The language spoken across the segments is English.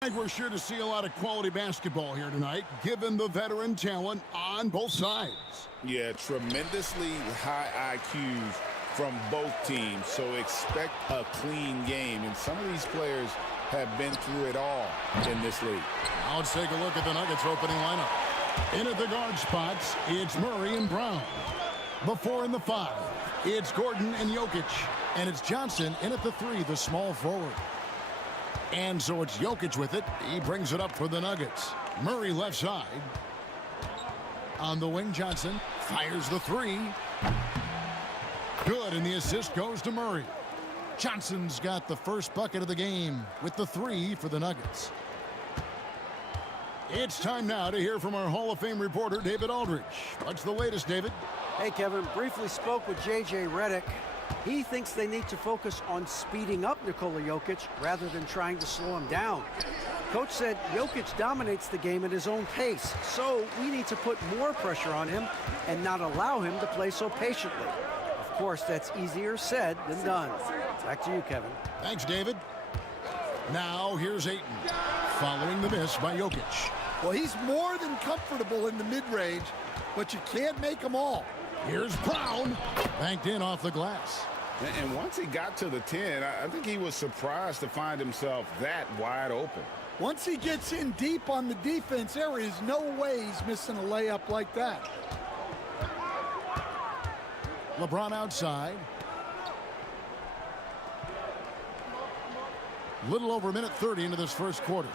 I think we're sure to see a lot of quality basketball here tonight, given the veteran talent on both sides. Yeah, tremendously high IQs from both teams, so expect a clean game. And some of these players have been through it all in this league. Now let's take a look at the Nuggets opening lineup. In at the guard spots, it's Murray and Brown. Before in the 5, it's Gordon and Jokic. And it's Johnson in at the 3, the small forward. And so it's Jokic with it. He brings it up for the Nuggets. Murray left side. On the wing, Johnson fires the 3. Good, and the assist goes to Murray. Johnson's got the first bucket of the game with the 3 for the Nuggets. It's time now to hear from our Hall of Fame reporter, David Aldridge. What's the latest, David? Hey, Kevin. Briefly spoke with J.J. Redick. He thinks they need to focus on speeding up Nikola Jokic rather than trying to slow him down. Coach said Jokic dominates the game at his own pace, so we need to put more pressure on him and not allow him to play so patiently. Of course, that's easier said than done. Back to you, Kevin. Thanks, David. Now here's Ayton, following the miss by Jokic. Well, he's more than comfortable in the mid-range, but you can't make them all. Here's Brown, banked in off the glass. And once he got to the 10, I think he was surprised to find himself that wide open. Once he gets in deep on the defense, there is no way he's missing a layup like that. LeBron outside. Little over a minute 30 into this first quarter.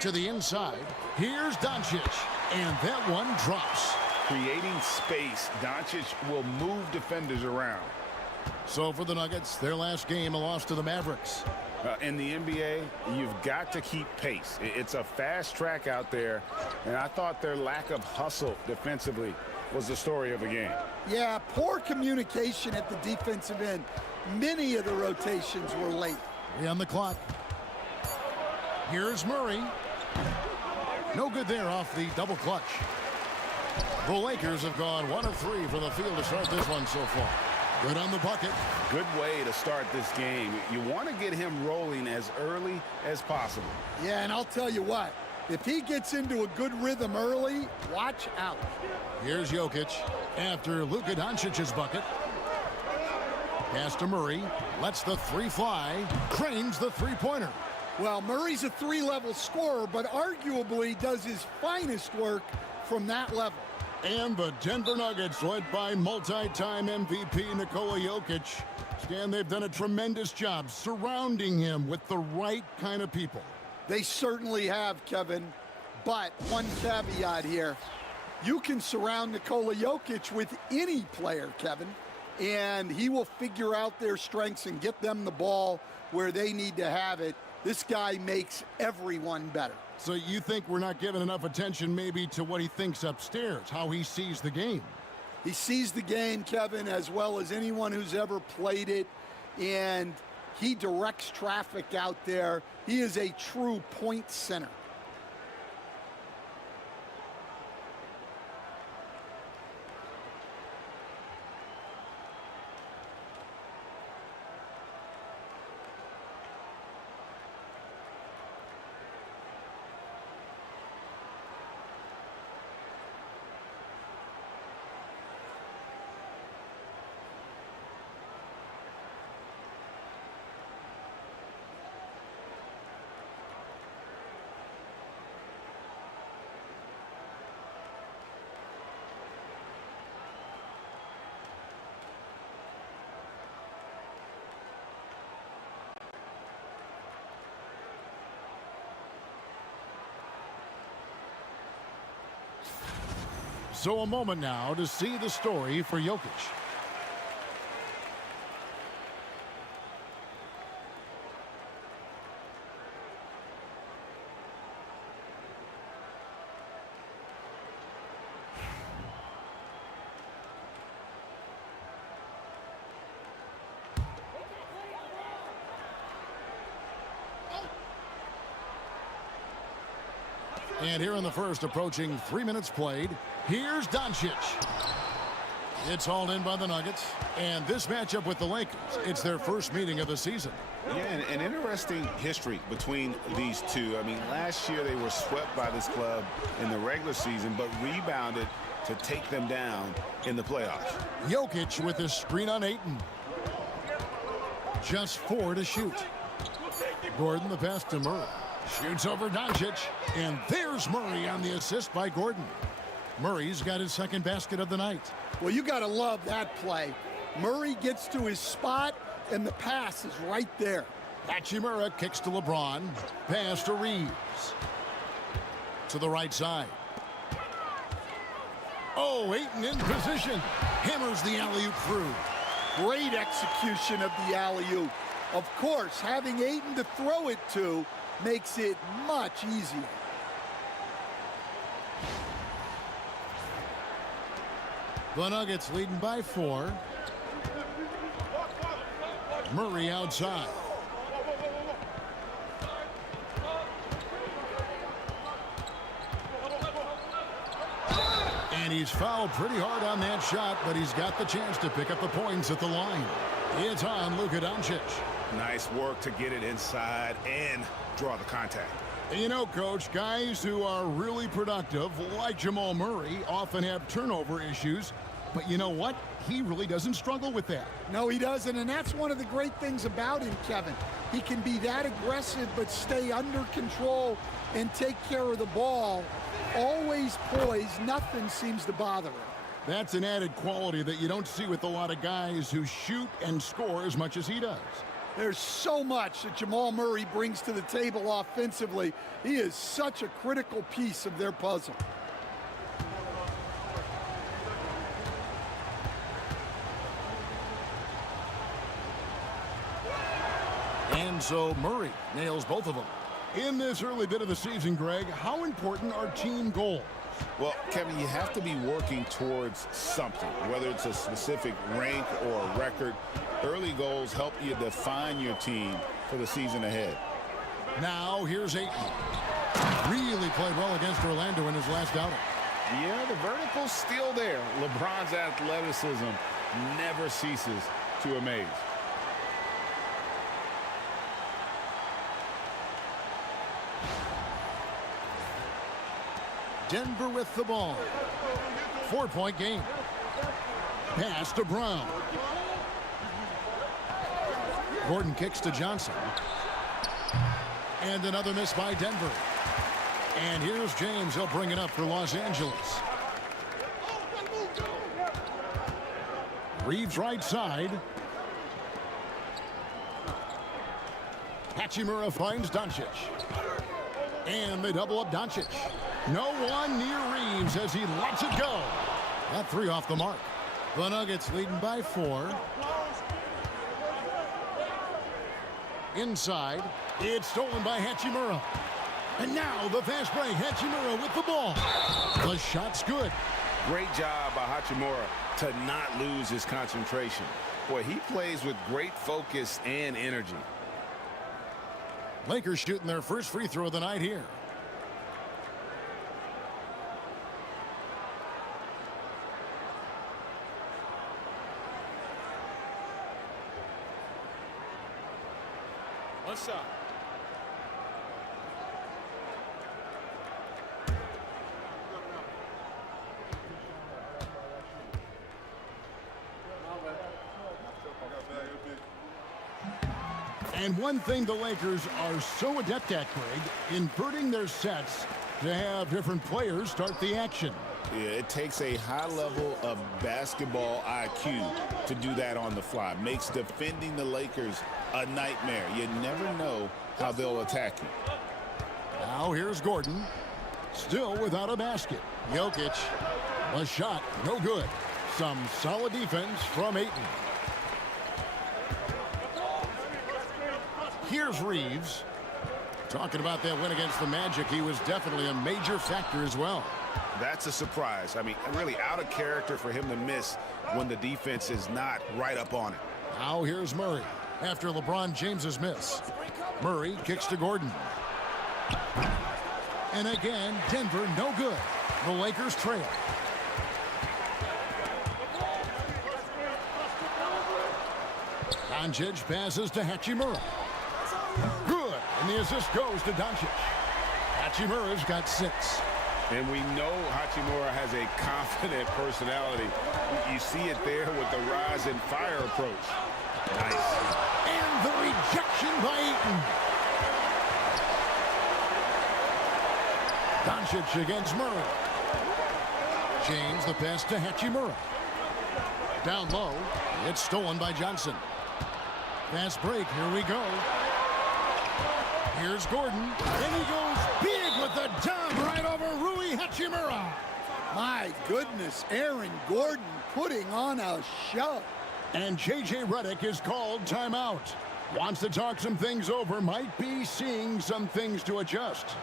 To the inside. Here's Doncic. And that one drops. Creating space, Doncic will move defenders around. So for the Nuggets, their last game, a loss to the Mavericks. In the NBA, you've got to keep pace. It's a fast track out there, and I thought their lack of hustle defensively was the story of the game. Yeah, poor communication at the defensive end. Many of the rotations were late. 3 on the clock. Here's Murray. No good there off the double clutch. The Lakers have gone 1 of 3 from the field to start this one so far. Good on the bucket. Good way to start this game. You want to get him rolling as early as possible. Yeah, and I'll tell you what, if he gets into a good rhythm early, watch out. Here's Jokic after Luka Doncic's bucket. Pass to Murray. Lets the 3 fly. Cranes the three-pointer. Well, Murray's a 3-level scorer, but arguably does his finest work from that level. And the Denver Nuggets, led by multi-time MVP Nikola Jokic. Stan, they've done a tremendous job surrounding him with the right kind of people. They certainly have, Kevin. But one caveat here. You can surround Nikola Jokic with any player, Kevin, and he will figure out their strengths and get them the ball where they need to have it. This guy makes everyone better. So you think we're not giving enough attention maybe to what he thinks upstairs, how he sees the game? He sees the game, Kevin, as well as anyone who's ever played it, and he directs traffic out there. He is a true point center. So a moment now to see the story for Jokic. And here in the first, approaching 3 minutes played, here's Doncic. It's hauled in by the Nuggets. And this matchup with the Lakers, it's their first meeting of the season. Yeah, an interesting history between these two. I mean, last year they were swept by this club in the regular season, but rebounded to take them down in the playoffs. Jokic with his screen on Ayton. Just 4 to shoot. Gordon the pass to Murray. Shoots over Doncic. And there's Murray on the assist by Gordon. Murray's got his second basket of the night. Well, you got to love that play. Murray gets to his spot, and the pass is right there. Hachimura kicks to LeBron. Pass to Reeves. To the right side. Oh, Ayton in position. Hammers the alley-oop through. Great execution of the alley-oop. Of course, having Ayton to throw it to makes it much easier. The Nuggets leading by 4. Murray outside. And he's fouled pretty hard on that shot, but he's got the chance to pick up the points at the line. It's on Luka Doncic. Nice work to get it inside and draw the contact. You know, Coach, guys who are really productive, like Jamal Murray, often have turnover issues. But you know what? He really doesn't struggle with that. No, he doesn't, and that's one of the great things about him, Kevin. He can be that aggressive but stay under control and take care of the ball. Always poised, nothing seems to bother him. That's an added quality that you don't see with a lot of guys who shoot and score as much as he does. There's so much that Jamal Murray brings to the table offensively. He is such a critical piece of their puzzle. And so Murray nails both of them. In this early bit of the season, Greg, how important are team goals? Well, Kevin, you have to be working towards something, whether it's a specific rank or a record. Early goals help you define your team for the season ahead. Now, here's Ayton. Really played well against Orlando in his last outing. Yeah, the vertical's still there. LeBron's athleticism never ceases to amaze. Denver with the ball. 4-point game. Pass to Brown. Gordon kicks to Johnson. And another miss by Denver. And here's James. He'll bring it up for Los Angeles. Reeves right side. Hachimura finds Doncic. And they double up Doncic. No one near Reeves as he lets it go. That 3 off the mark. The Nuggets leading by 4. Inside. It's stolen by Hachimura. And now the fast break. Hachimura with the ball. The shot's good. Great job by Hachimura to not lose his concentration. Boy, he plays with great focus and energy. Lakers shooting their first free throw of the night here. What's up? And one thing the Lakers are so adept at, Greg, inverting their sets to have different players start the action. Yeah, it takes a high level of basketball IQ to do that on the fly. Makes defending the Lakers a nightmare. You never know how they'll attack you. Now here's Gordon. Still without a basket. Jokic. A shot. No good. Some solid defense from Ayton. Here's Reeves. Talking about that win against the Magic, he was definitely a major factor as well. That's a surprise. I mean, really out of character for him to miss when the defense is not right up on it. Now here's Murray after LeBron James's miss. Murray kicks to Gordon. And again, Denver no good. The Lakers trail. Doncic passes to Hachimura. Good. And the assist goes to Doncic. Hachimura's got 6. And we know Hachimura has a confident personality. You see it there with the rise and fire approach. Nice. And the rejection by Ayton. Doncic against Murray. James the pass to Hachimura. Down low. It's stolen by Johnson. Fast break. Here we go. Here's Gordon. And he goes big with the dunk right over Rui Hachimura. My goodness, Aaron Gordon putting on a show. And J.J. Redick is called timeout. Wants to talk some things over. Might be seeing some things to adjust.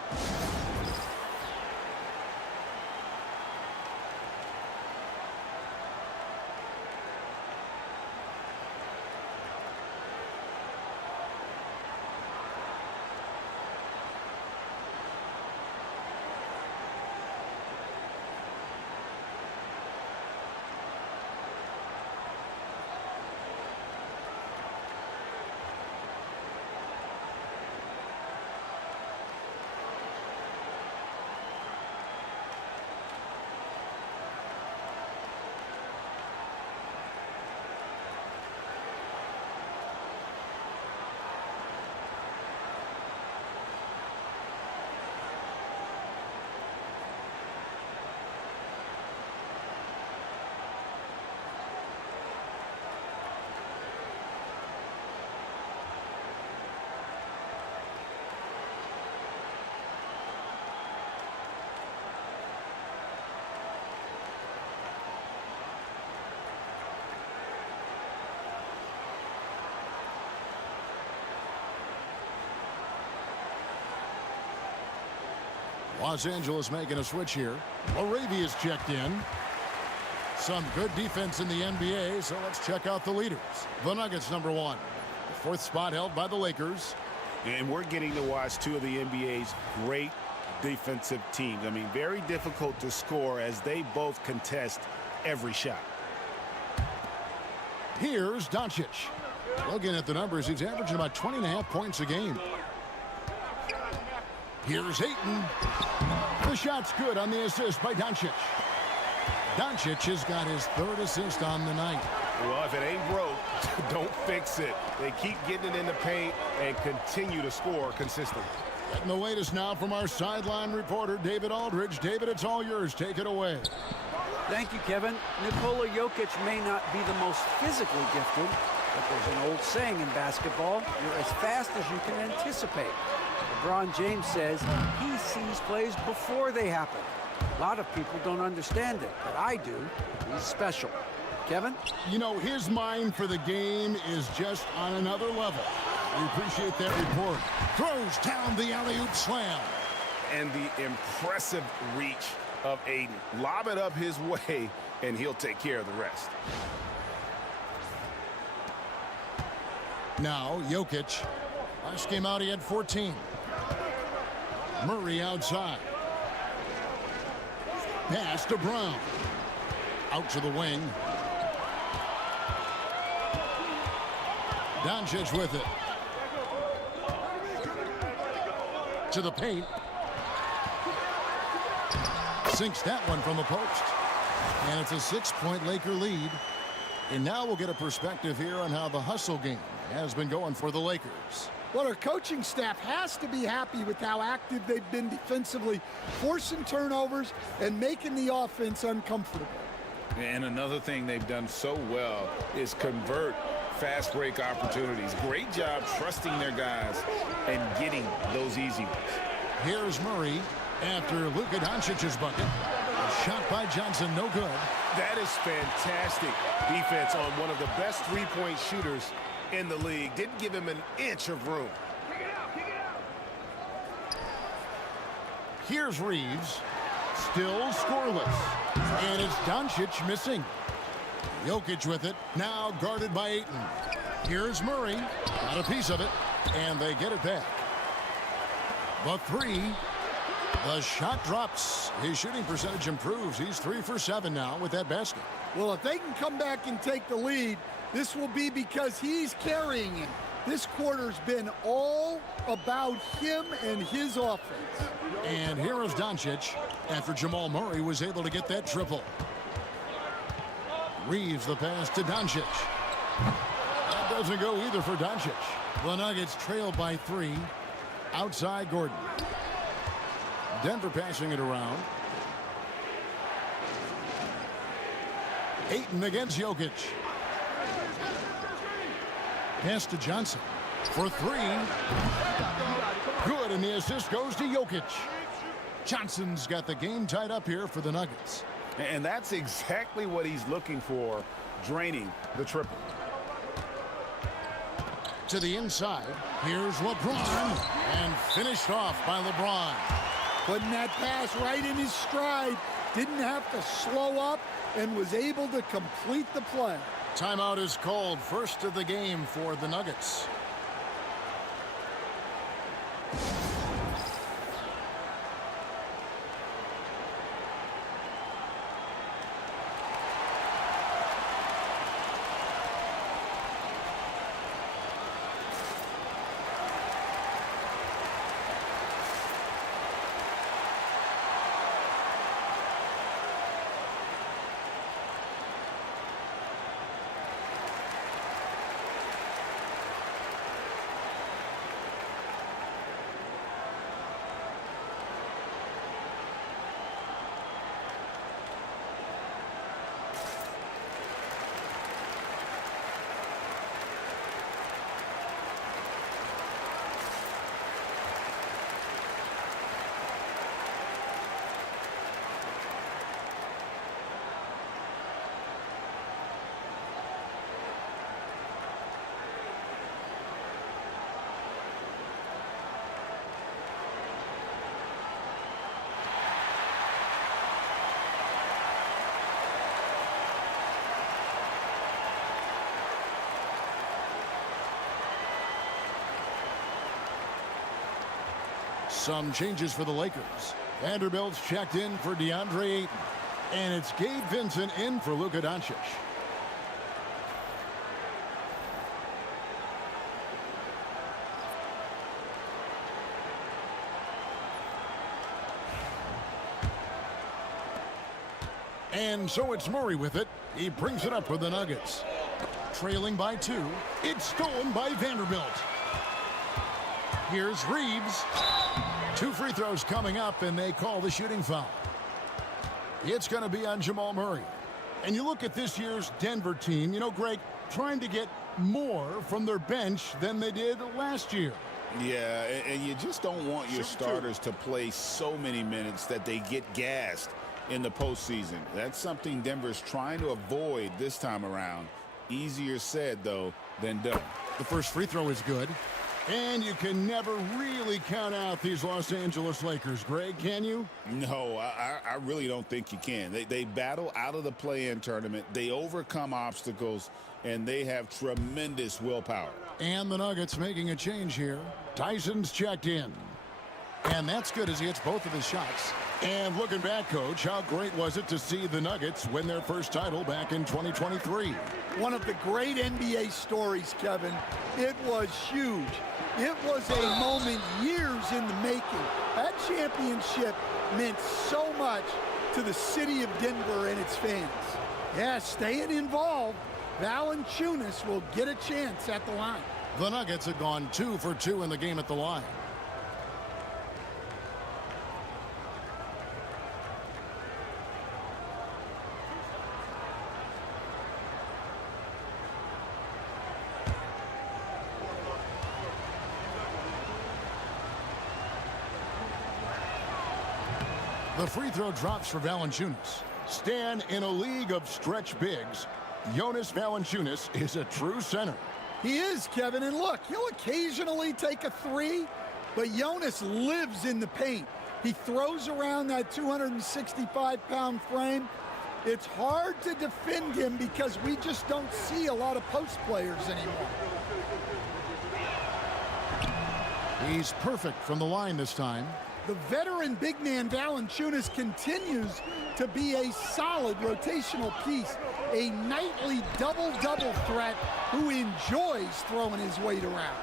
Los Angeles making a switch here. Arabia's checked in. Some good defense in the NBA, so let's check out the leaders. The Nuggets, number 1. The 4th spot held by the Lakers. And we're getting to watch 2 of the NBA's great defensive teams. I mean, very difficult to score as they both contest every shot. Here's Doncic. Looking at the numbers, he's averaging about 20.5 points a game. Here's Ayton. The shot's good on the assist by Doncic. Doncic has got his 3rd assist on the night. Well, if it ain't broke, don't fix it. They keep getting it in the paint and continue to score consistently. Getting the latest now from our sideline reporter, David Aldridge. David, it's all yours. Take it away. Thank you, Kevin. Nikola Jokic may not be the most physically gifted, but there's an old saying in basketball, you're as fast as you can anticipate. LeBron James says he sees plays before they happen. A lot of people don't understand it, but I do. He's special. Kevin? You know, his mind for the game is just on another level. We appreciate that report. Throws down the alley-oop slam. And the impressive reach of Ayton. Lob it up his way, and he'll take care of the rest. Now, Jokic. Last game out, he had 14. Murray outside. Pass to Brown. Out to the wing. Doncic with it. To the paint. Sinks that one from the post. And it's a 6-point Laker lead. And now we'll get a perspective here on how the hustle game has been going for the Lakers. Well, our coaching staff has to be happy with how active they've been defensively, forcing turnovers and making the offense uncomfortable. And another thing they've done so well is convert fast break opportunities. Great job trusting their guys and getting those easy ones. Here's Murray after Luka Doncic's bucket. A shot by Johnson, no good. That is fantastic defense on one of the best three-point shooters in the league. Didn't give him an inch of room. Here's Reeves. Still scoreless. And it's Doncic missing. Jokic with it. Now guarded by Ayton. Here's Murray. Got a piece of it. And they get it back. The three. The shot drops. His shooting percentage improves. He's 3 for 7 now with that basket. Well, if they can come back and take the lead, This will be because he's carrying him. This quarter's been all about him and his offense. And here is Doncic after Jamal Murray was able to get that triple. Reeves the pass to Doncic. That doesn't go either for Doncic. The Nuggets trail by 3. Outside Gordon. Denver passing it around. Ayton against Jokic. Pass to Johnson for 3. Good, and the assist goes to Jokic. Johnson's got the game tied up here for the Nuggets. And that's exactly what he's looking for, draining the triple. To the inside, here's LeBron, and finished off by LeBron. Putting that pass right in his stride. Didn't have to slow up and was able to complete the play. Timeout is called, first of the game for the Nuggets. Some changes for the Lakers. Vanderbilt's checked in for DeAndre Ayton. And it's Gabe Vincent in for Luka Doncic. And so it's Murray with it. He brings it up for the Nuggets. Trailing by 2. It's stolen by Vanderbilt. Here's Reeves. 2 free throws coming up, and they call the shooting foul. It's going to be on Jamal Murray. And you look at this year's Denver team, you know, Greg, trying to get more from their bench than they did last year. Yeah, and you just don't want your starters to play so many minutes that they get gassed in the postseason. That's something Denver's trying to avoid this time around. Easier said, though, than done. The first free throw is good. And you can never really count out these Los Angeles Lakers, Greg, can you? No, I really don't think you can. They battle out of the play-in tournament. They overcome obstacles, and they have tremendous willpower. And the Nuggets making a change here. Tyson's checked in. And that's good as he hits both of his shots. And looking back, Coach, how great was it to see the Nuggets win their first title back in 2023? One of the great NBA stories, Kevin. It was huge. It was a moment years in the making. That championship meant so much to the city of Denver and its fans. Yeah, staying involved, Valanciunas will get a chance at the line. The Nuggets have gone 2 for 2 in the game at the line. The free throw drops for Valanciunas. Stan, in a league of stretch bigs, Jonas Valanciunas is a true center. He is, Kevin, and look, he'll occasionally take a 3, but Jonas lives in the paint. He throws around that 265-pound frame. It's hard to defend him because we just don't see a lot of post players anymore. He's perfect from the line this time. The veteran big man Valanciunas continues to be a solid rotational piece, a nightly double-double threat who enjoys throwing his weight around.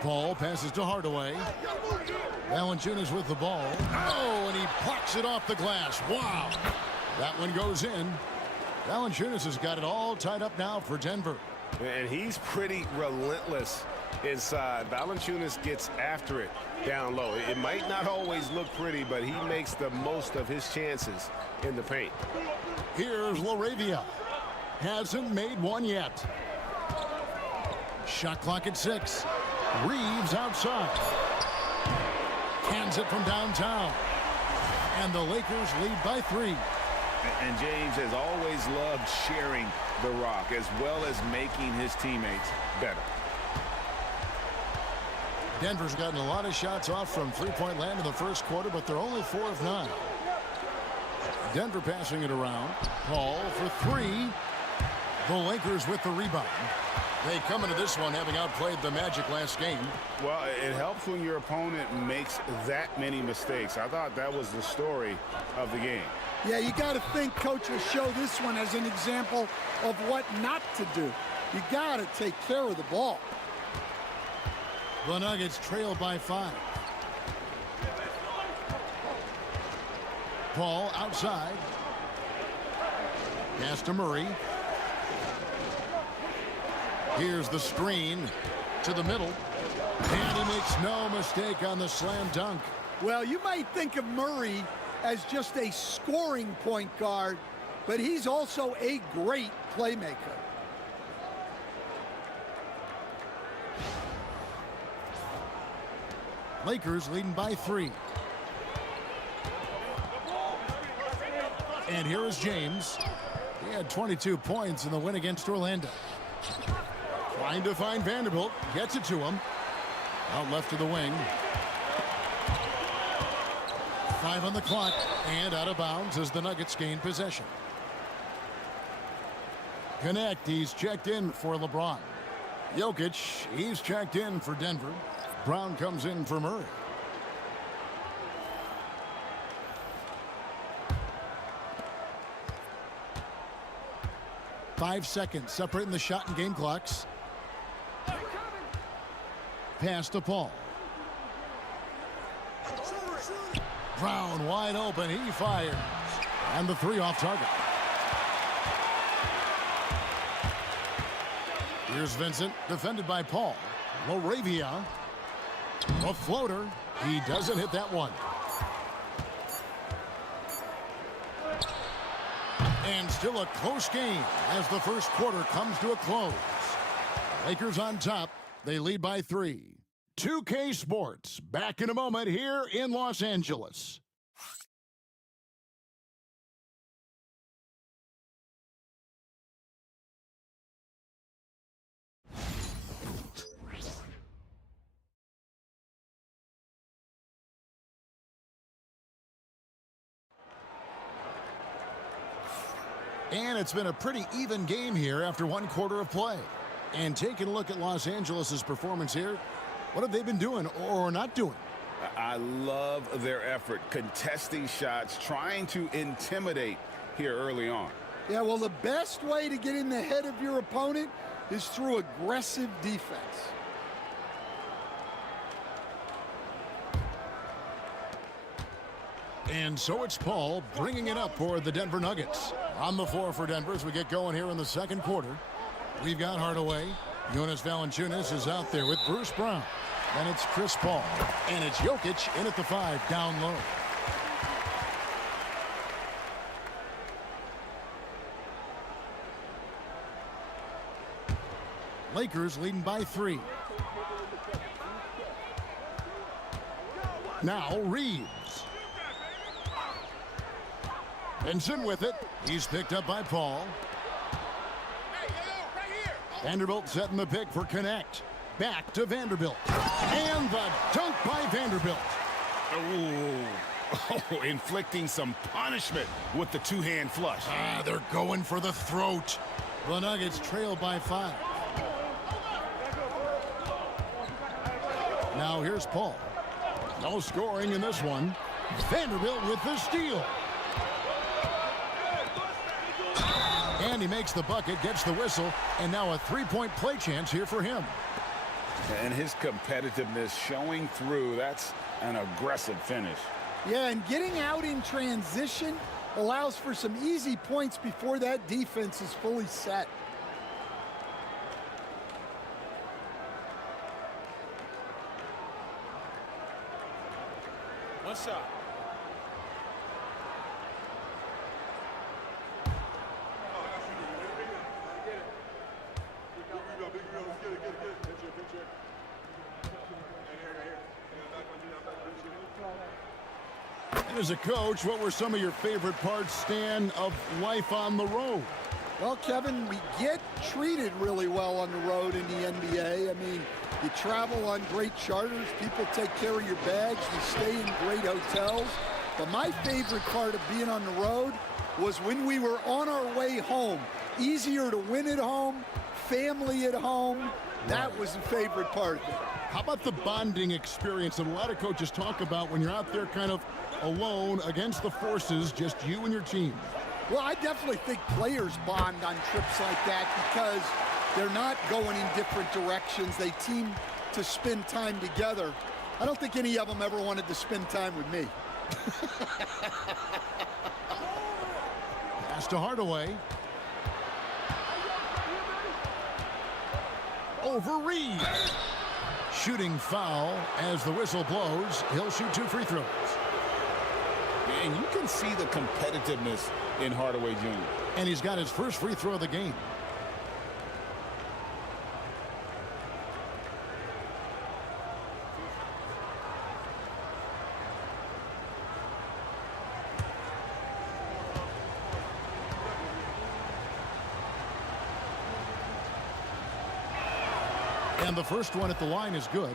Paul passes to Hardaway. Valanciunas with the ball. Oh, and he plucks it off the glass. Wow. That one goes in. Valanciunas has got it all tied up now for Denver. And he's pretty relentless inside. Valanciunas gets after it down low. It might not always look pretty, but he makes the most of his chances in the paint. Here's Laravia. Hasn't made one yet. Shot clock at 6. Reeves outside. Cans it from downtown. And the Lakers lead by 3. And James has always loved sharing the rock as well as making his teammates better. Denver's gotten a lot of shots off from three-point land in the first quarter, but they're only 4 of 9. Denver passing it around. Paul for 3. The Lakers with the rebound. They come into this one having outplayed the Magic last game. Well, it helps when your opponent makes that many mistakes. I thought that was the story of the game. Yeah, you got to think Coach will show this one as an example of what not to do. You got to take care of the ball. The Nuggets trail by 5. Paul outside. Pass to Murray. Here's the screen to the middle. And he makes no mistake on the slam dunk. Well, you might think of Murray as just a scoring point guard, but he's also a great playmaker. Lakers leading by 3. And here is James. He had 22 points in the win against Orlando. Trying to find Vanderbilt. Gets it to him. Out left to the wing. 5 on the clock. And out of bounds as the Nuggets gain possession. Connect. He's checked in for LeBron. Jokic. He's checked in for Denver. Brown comes in for Murray. Five seconds separating the shot and game clocks. Pass to Paul. Brown wide open. He fires. And the 3 off target. Here's Vincent, defended by Paul. Laravia. A floater. He doesn't hit that one. And still a close game as the first quarter comes to a close. Lakers on top. They lead by 3. 2K Sports back in a moment here in Los Angeles. And it's been a pretty even game here after 1 quarter of play. And taking a look at Los Angeles' performance here, what have they been doing or not doing? I love their effort, contesting shots, trying to intimidate here early on. Yeah, well, the best way to get in the head of your opponent is through aggressive defense. And so it's Paul bringing it up for the Denver Nuggets. On the floor for Denver as we get going here in the second quarter. We've got Hardaway. Jonas Valanciunas is out there with Bruce Brown. And it's Chris Paul. And it's Jokic in at the 5 down low. Lakers leading by 3. Now Reeves. Vincent with it. He's picked up by Paul. Vanderbilt setting the pick for Connect. Back to Vanderbilt. And the dunk by Vanderbilt. Oh, inflicting some punishment with the 2-hand flush. They're going for the throat. The Nuggets trail by 5. Now here's Paul. No scoring in this one. Vanderbilt with the steal. And he makes the bucket, gets the whistle, and now a three-point play chance here for him. And his competitiveness showing through. That's an aggressive finish. Yeah, and getting out in transition allows for some easy points before that defense is fully set. One shot. And as a coach, what were some of your favorite parts, Stan, of life on the road? Well, Kevin, we get treated really well on the road in the NBA. I mean, you travel on great charters, people take care of your bags, you stay in great hotels. But my favorite part of being on the road was when we were on our way home. Easier to win at home, family at home. That was the favorite part of it. How about the bonding experience that a lot of coaches talk about when you're out there kind of alone against the forces, just you and your team? Well, I definitely think players bond on trips like that because they're not going in different directions. They team to spend time together. I don't think any of them ever wanted to spend time with me. Pass to Hardaway. Over Reeves. Shooting foul as the whistle blows. He'll shoot 2 free throws. And you can see the competitiveness in Hardaway Jr. And he's got his first free throw of the game. And the first one at the line is good.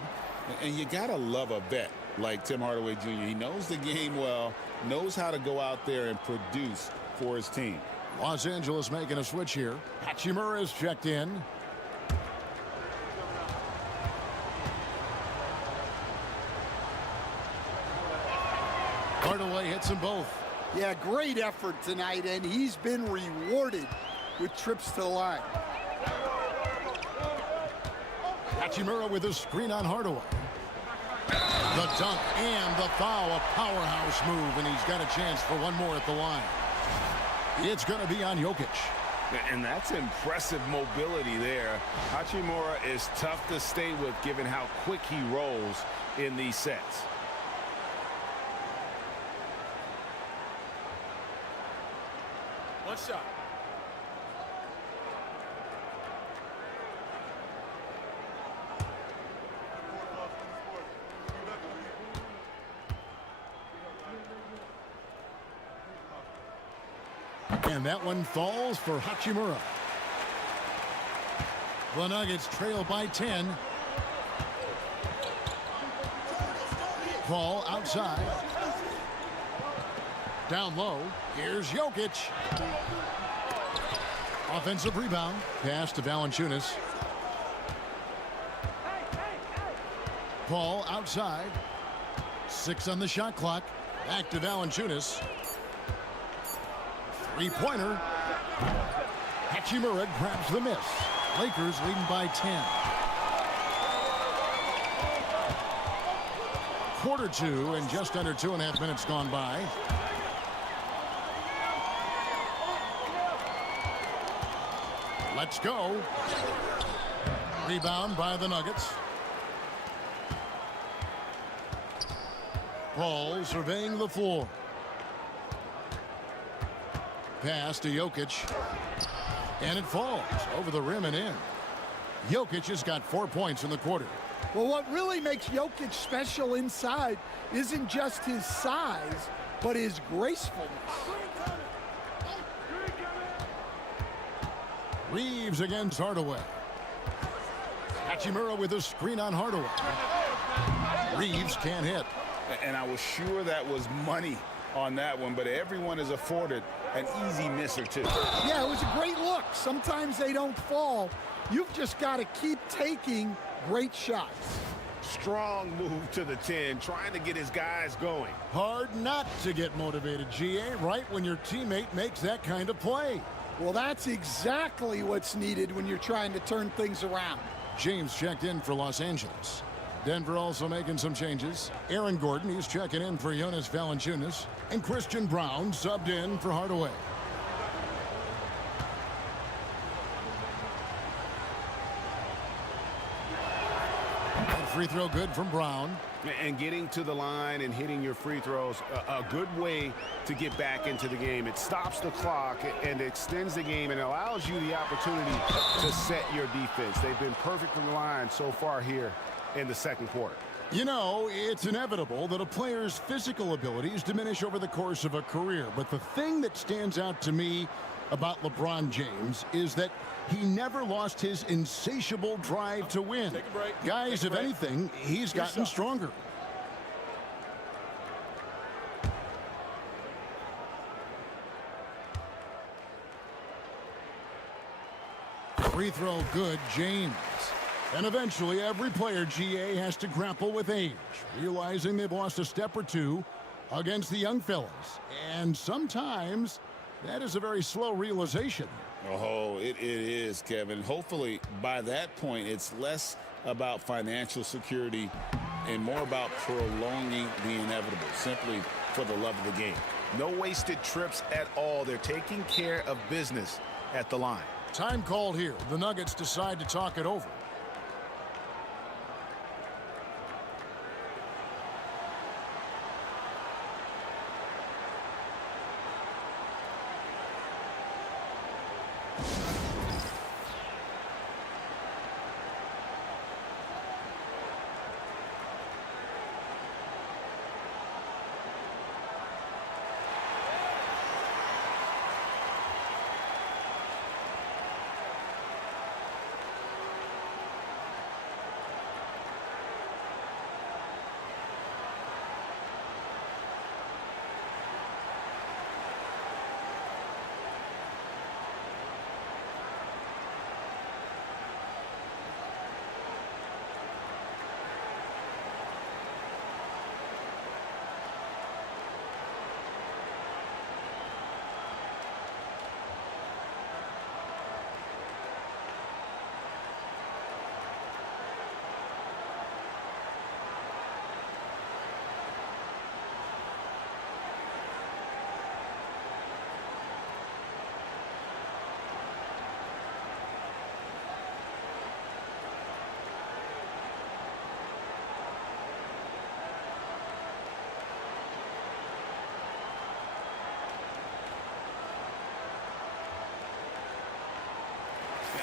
And you gotta love a vet like Tim Hardaway Jr. He knows the game well, knows how to go out there and produce for his team. Los Angeles making a switch here. Hachimura is checked in. Hardaway hits them both. Yeah, great effort tonight, and he's been rewarded with trips to the line. Hachimura with a screen on Hardaway. The dunk and the foul, a powerhouse move, and he's got a chance for one more at the line. It's going to be on Jokic. And that's impressive mobility there. Hachimura is tough to stay with given how quick he rolls in these sets. One shot. And that one falls for Hachimura. The Nuggets trail by 10. Ball outside. Down low. Here's Jokic. Offensive rebound. Pass to Valanciunas. Ball outside. 6 on the shot clock. Back to Valanciunas. Three-pointer. Hachimura grabs the miss. Lakers leading by 10. Quarter 2 and just under 2.5 minutes gone by. Let's go. Rebound by the Nuggets. Paul surveying the floor. Pass to Jokic. And it falls over the rim and in. Jokic has got 4 points in the quarter. Well, what really makes Jokic special inside isn't just his size, but his gracefulness. Reeves against Hardaway. Hachimura with a screen on Hardaway. Reeves can't hit. And I was sure that was money on that one, but everyone is afforded an easy miss or two. Yeah, it was a great look. Sometimes they don't fall. You've just got to keep taking great shots. Strong move to the 10, trying to get his guys going. Hard not to get motivated, GA, right when your teammate makes that kind of play. Well, that's exactly what's needed when you're trying to turn things around. James checked in for Los Angeles. Denver also making some changes. Aaron Gordon, he's checking in for Jonas Valanciunas. And Christian Brown subbed in for Hardaway. Free throw good from Brown. And getting to the line and hitting your free throws, a good way to get back into the game. It stops the clock and extends the game and allows you the opportunity to set your defense. They've been perfect from the line so far here in the second quarter. You know, it's inevitable that a player's physical abilities diminish over the course of a career. But the thing that stands out to me about LeBron James is that he never lost his insatiable drive to win. Take a break. Guys, if anything, he's gotten stronger. Free throw good, James. And eventually, every player, GA, has to grapple with age, realizing they've lost a step or two against the young fellas. And sometimes that is a very slow realization. Oh, it is, Kevin. Hopefully, by that point, it's less about financial security and more about prolonging the inevitable, simply for the love of the game. No wasted trips at all. They're taking care of business at the line. Time called here. The Nuggets decide to talk it over.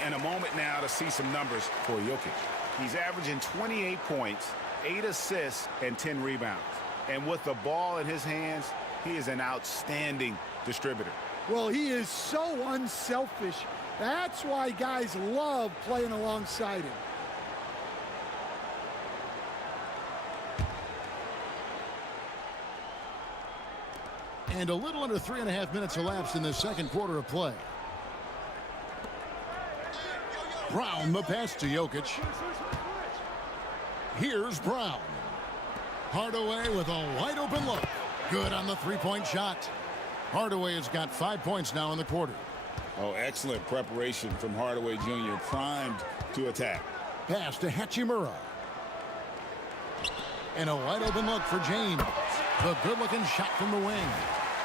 And a moment now to see some numbers for Jokic. He's averaging 28 points, 8 assists, and 10 rebounds. And with the ball in his hands, he is an outstanding distributor. Well, he is so unselfish. That's why guys love playing alongside him. And a little under 3.5 minutes elapsed in the second quarter of play. Brown, the pass to Jokic. Here's Brown. Hardaway with a wide open look. Good on the three-point shot. Hardaway has got 5 points now in the quarter. Oh, excellent preparation from Hardaway Jr., primed to attack. Pass to Hachimura. And a wide open look for James. The good-looking shot from the wing.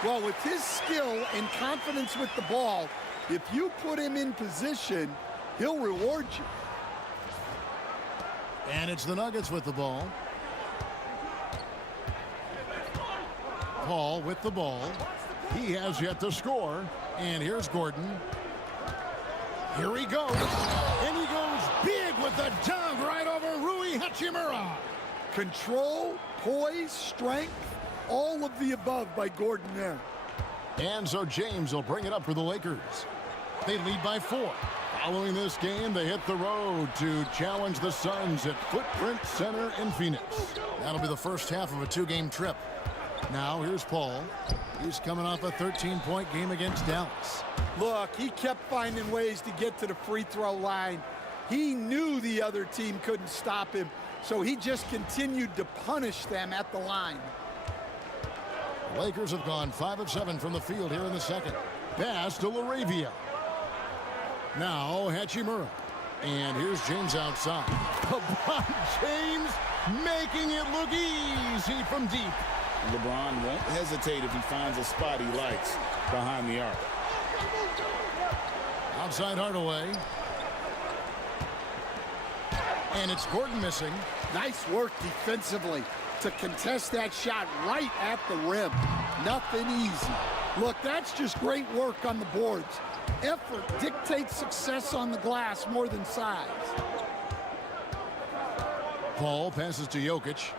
Well, with his skill and confidence with the ball, if you put him in position, he'll reward you. And it's the Nuggets with the ball. Paul with the ball. He has yet to score. And here's Gordon. Here he goes. And he goes big with the dunk right over Rui Hachimura. Control, poise, strength, all of the above by Gordon there. And so James will bring it up for the Lakers. They lead by 4. Following this game, they hit the road to challenge the Suns at Footprint Center in Phoenix. That'll be the first half of a 2-game trip. Now, here's Paul. He's coming off a 13-point game against Dallas. Look, he kept finding ways to get to the free throw line. He knew the other team couldn't stop him. So he just continued to punish them at the line. The Lakers have gone 5 of 7 from the field here in the second. Pass to LaRavia. Now Hachimura. And here's James outside. LeBron James making it look easy from deep. LeBron won't hesitate if he finds a spot he likes behind the arc. Outside Hardaway. And it's Gordon missing. Nice work defensively to contest that shot right at the rim. Nothing easy. Look, that's just great work on the boards. Effort dictates success on the glass more than size. Paul passes to Jokic.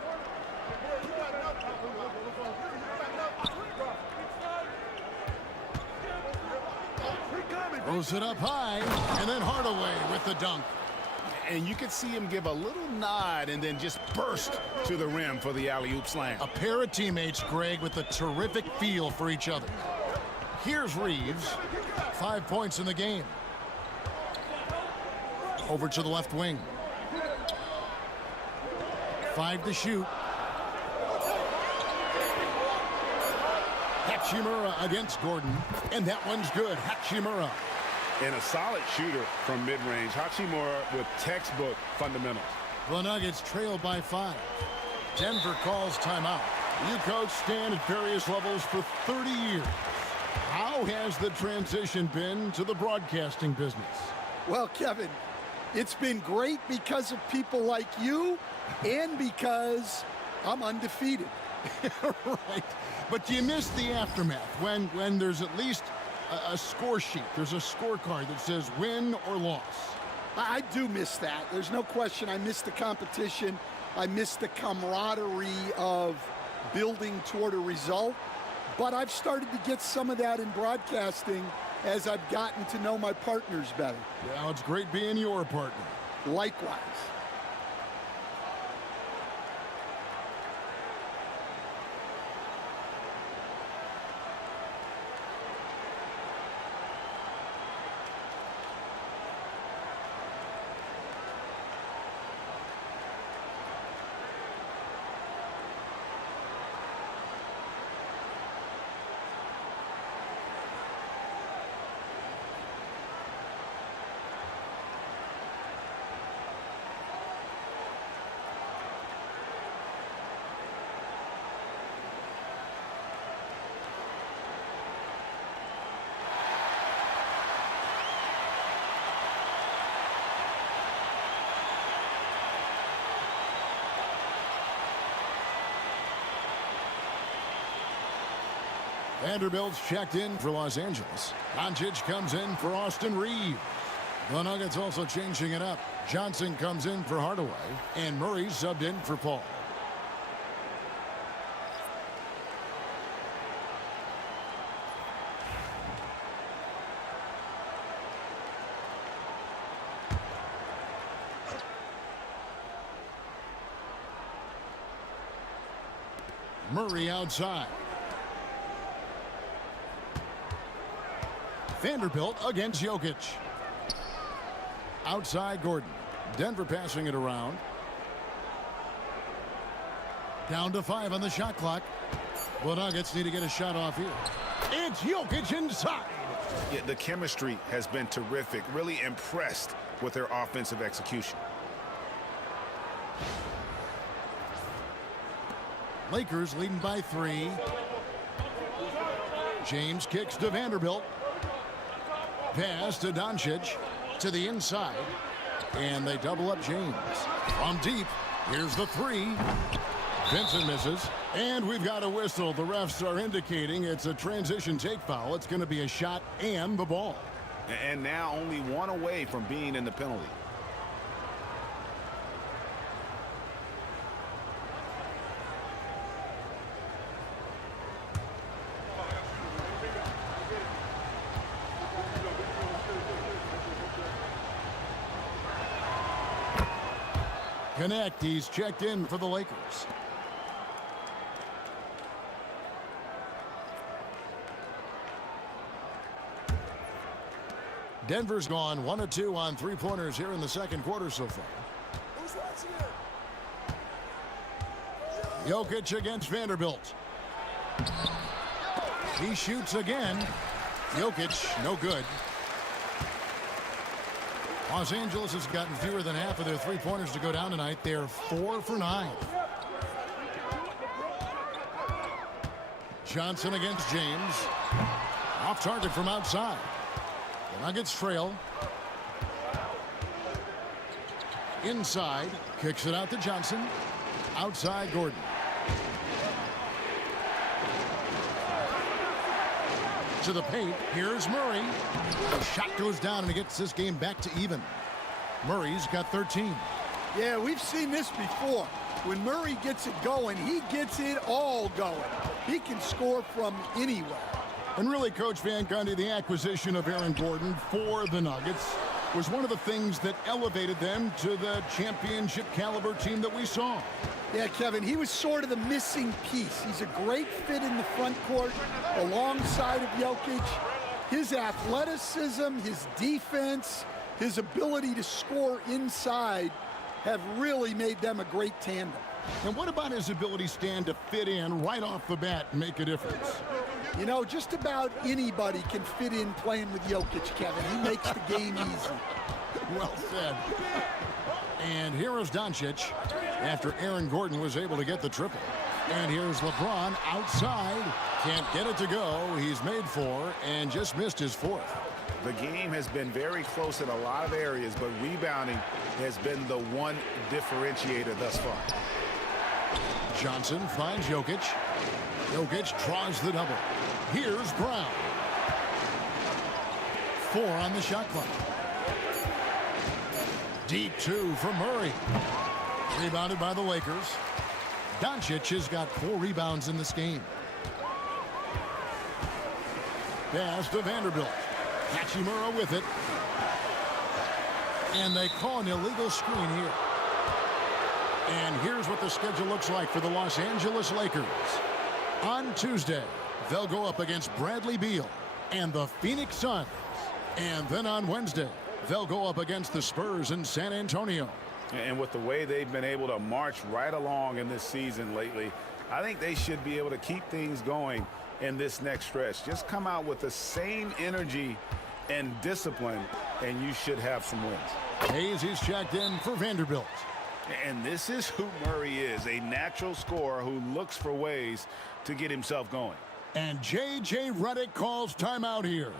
Throws it up high, and then Hardaway with the dunk. And you could see him give a little nod and then just burst to the rim for the alley-oop slam. A pair of teammates, Greg, with a terrific feel for each other. Here's Reeves. 5 points in the game. Over to the left wing. 5 to shoot. Hachimura against Gordon. And that one's good. Hachimura. And a solid shooter from mid-range. Hachimura with textbook fundamentals. The Nuggets trail by 5. Denver calls timeout. You coach Stan at various levels for 30 years. How has the transition been to the broadcasting business? Well, Kevin, it's been great because of people like you and because I'm undefeated. Right. But do you miss the aftermath when there's at least a score sheet? There's a scorecard that says win or loss. I do miss that. There's no question. I miss the competition. I miss the camaraderie of building toward a result. But I've started to get some of that in broadcasting as I've gotten to know my partners better. Yeah, it's great being your partner. Likewise. Vanderbilt's checked in for Los Angeles. Doncic comes in for Austin Reeves. The Nuggets also changing it up. Johnson comes in for Hardaway, and Murray subbed in for Paul. Murray outside. Vanderbilt against Jokic. Outside Gordon. Denver passing it around. Down to 5 on the shot clock. The Nuggets need to get a shot off here. It's Jokic inside. Yeah, the chemistry has been terrific. Really impressed with their offensive execution. Lakers leading by 3. James kicks to Vanderbilt. Pass to Doncic to the inside. And they double up James. From deep, here's the 3. Vincent misses. And we've got a whistle. The refs are indicating it's a transition take foul. It's going to be a shot and the ball. And now only one away from being in the penalty. Connect, he's checked in for the Lakers. Denver's gone 1 of 2 on 3-pointers here in the second quarter so far. Jokic against Vanderbilt. He shoots again. Jokic, no good. Los Angeles has gotten fewer than half of their three-pointers to go down tonight. They're 4 for 9. Johnson against James. Off target from outside. The Nuggets trail. Inside. Kicks it out to Johnson. Outside Gordon. To the paint. Here's Murray. The shot goes down and it gets this game back to even. Murray's got 13. Yeah, we've seen this before. When Murray gets it going, he gets it all going. He can score from anywhere. And really, Coach Van Gundy, the acquisition of Aaron Gordon for the Nuggets was one of the things that elevated them to the championship caliber team that we saw. Yeah, Kevin, he was sort of the missing piece. He's a great fit in the front court alongside of Jokic. His athleticism, his defense, his ability to score inside have really made them a great tandem. And what about his ability, Stan, to fit in right off the bat and make a difference? You know, just about anybody can fit in playing with Jokic, Kevin. He makes the game easy. Well said. And here is Doncic after Aaron Gordon was able to get the triple. And here's LeBron outside. Can't get it to go. He's made 4 and just missed his 4th. The game has been very close in a lot of areas, but rebounding has been the one differentiator thus far. Johnson finds Jokic. Jokic draws the double. Here's Brown. 4 on the shot clock. Deep 2 from Murray. Rebounded by the Lakers. Doncic has got 4 rebounds in this game. Pass to Vanderbilt. Hachimura with it. And they call an illegal screen here. And here's what the schedule looks like for the Los Angeles Lakers. On Tuesday, they'll go up against Bradley Beal and the Phoenix Suns. And then on Wednesday, they'll go up against the Spurs in San Antonio. And with the way they've been able to march right along in this season lately, I think they should be able to keep things going in this next stretch. Just come out with the same energy and discipline, and you should have some wins. Hayes is checked in for Vanderbilt. And this is who Murray is, a natural scorer who looks for ways to get himself going. And J.J. Redick calls timeout here.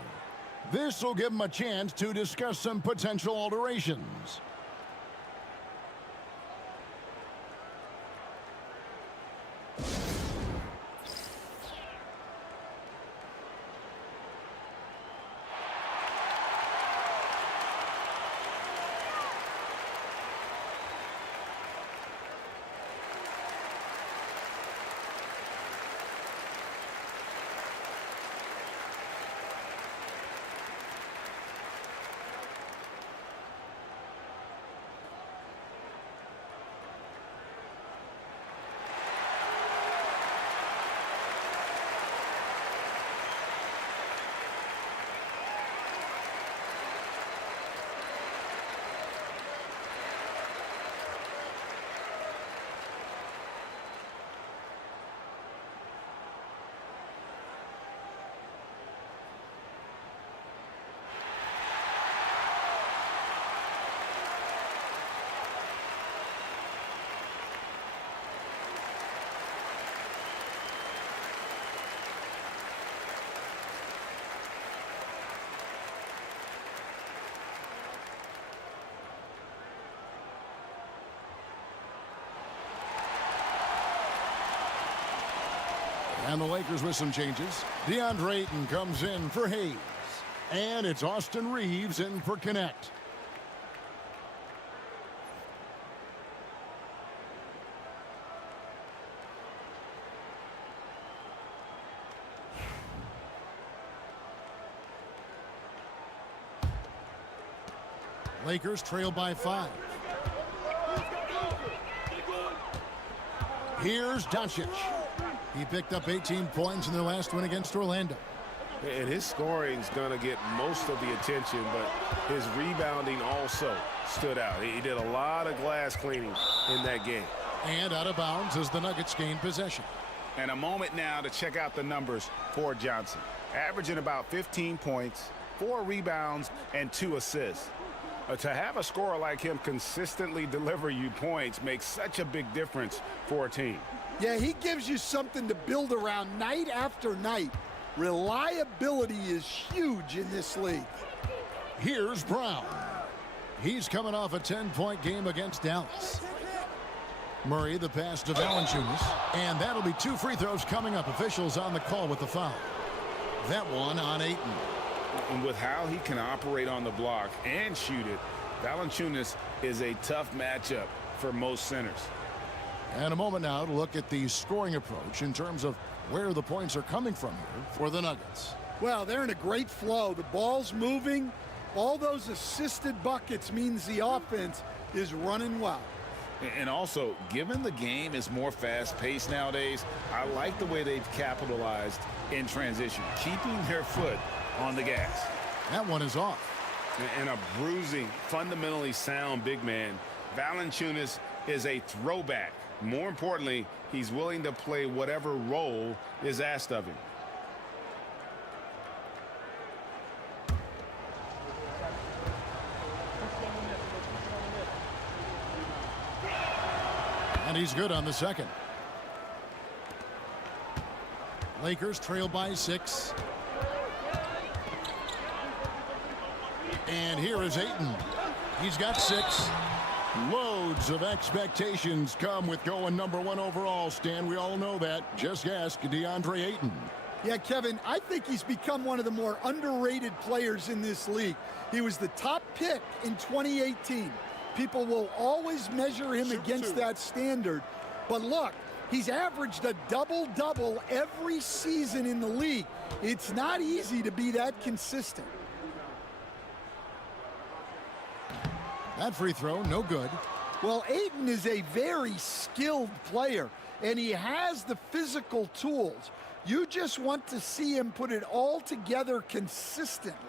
This will give him a chance to discuss some potential alterations. And the Lakers with some changes. DeAndre Ayton comes in for Hayes. And it's Austin Reeves in for Connect. Lakers trail by 5. Here's Doncic. He picked up 18 points in their last win against Orlando. And his scoring's going to get most of the attention, but his rebounding also stood out. He did a lot of glass cleaning in that game. And out of bounds as the Nuggets gain possession. And a moment now to check out the numbers for Johnson. Averaging about 15 points, 4 rebounds, and 2 assists. To have a scorer like him consistently deliver you points makes such a big difference for a team. Yeah, he gives you something to build around night after night. Reliability is huge in this league. Here's Brown. He's coming off a 10-point game against Dallas. Murray, the pass to Valanciunas. And that'll be 2 free throws coming up. Officials on the call with the foul. That one on Ayton. And with how he can operate on the block and shoot it, Valanciunas is a tough matchup for most centers. And a moment now to look at the scoring approach in terms of where the points are coming from here for the Nuggets. Well, they're in a great flow. The ball's moving. All those assisted buckets means the offense is running well. And also, given the game is more fast-paced nowadays, I like the way they've capitalized in transition, keeping their foot on the gas. That one is off. And a bruising, fundamentally sound big man, Valanciunas is a throwback. More importantly, he's willing to play whatever role is asked of him. And he's good on the second. Lakers trail by 6. And here is Ayton. He's got 6. Loads of expectations come with going #1 overall, Stan. We all know that. Just ask DeAndre Ayton. Yeah, Kevin, I think he's become one of the more underrated players in this league. He was the top pick in 2018. People will always measure him against that standard. But look, he's averaged a double-double every season in the league. It's not easy to be that consistent. That free throw, no good. Well, Ayton is a very skilled player, and he has the physical tools. You just want to see him put it all together consistently.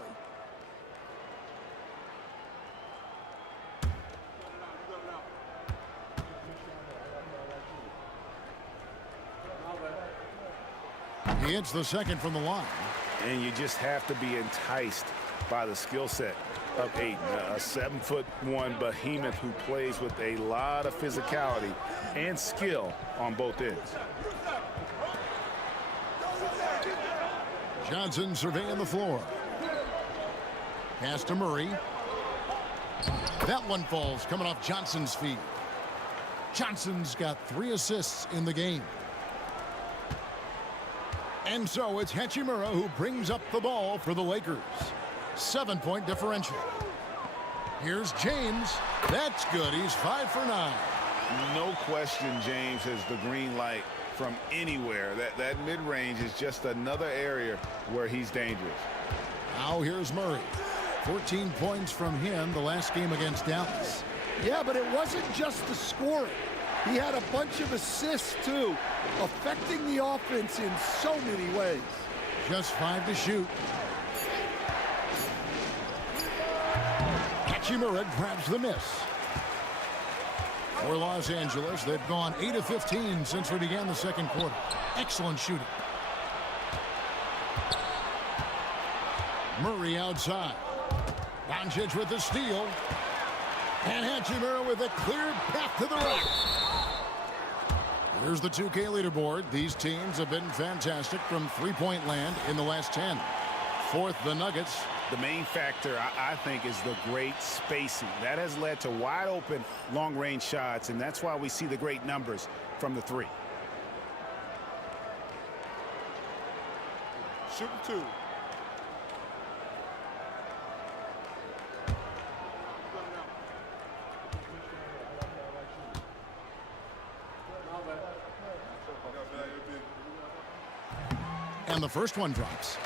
He hits the second from the line. And you just have to be enticed by the skill set of Ayton, a 7'1" behemoth who plays with a lot of physicality and skill on both ends. Johnson surveying the floor. Pass to Murray. That one falls coming off Johnson's feet. Johnson's got 3 assists in the game. And so it's Hachimura who brings up the ball for the Lakers. 7-point differential. Here's James. That's good. He's 5 for 9. No question James has the green light from anywhere. That mid-range is just another area where he's dangerous. Now here's Murray. 14 points from him the last game against Dallas. Yeah, but it wasn't just the scoring. He had a bunch of assists, too, affecting the offense in so many ways. Just 5 to shoot. Hachimura grabs the miss. For Los Angeles, they've gone 8 of 15 since we began the second quarter. Excellent shooting. Murray outside. Doncic with the steal. And Hachimura with a clear path to the rack. Here's the 2K leaderboard. These teams have been fantastic from three-point land in the last 10. Fourth, the Nuggets. The main factor, I think, is the great spacing. That has led to wide-open, long-range shots, and that's why we see the great numbers from the 3. Shooting 2. And the first one drops.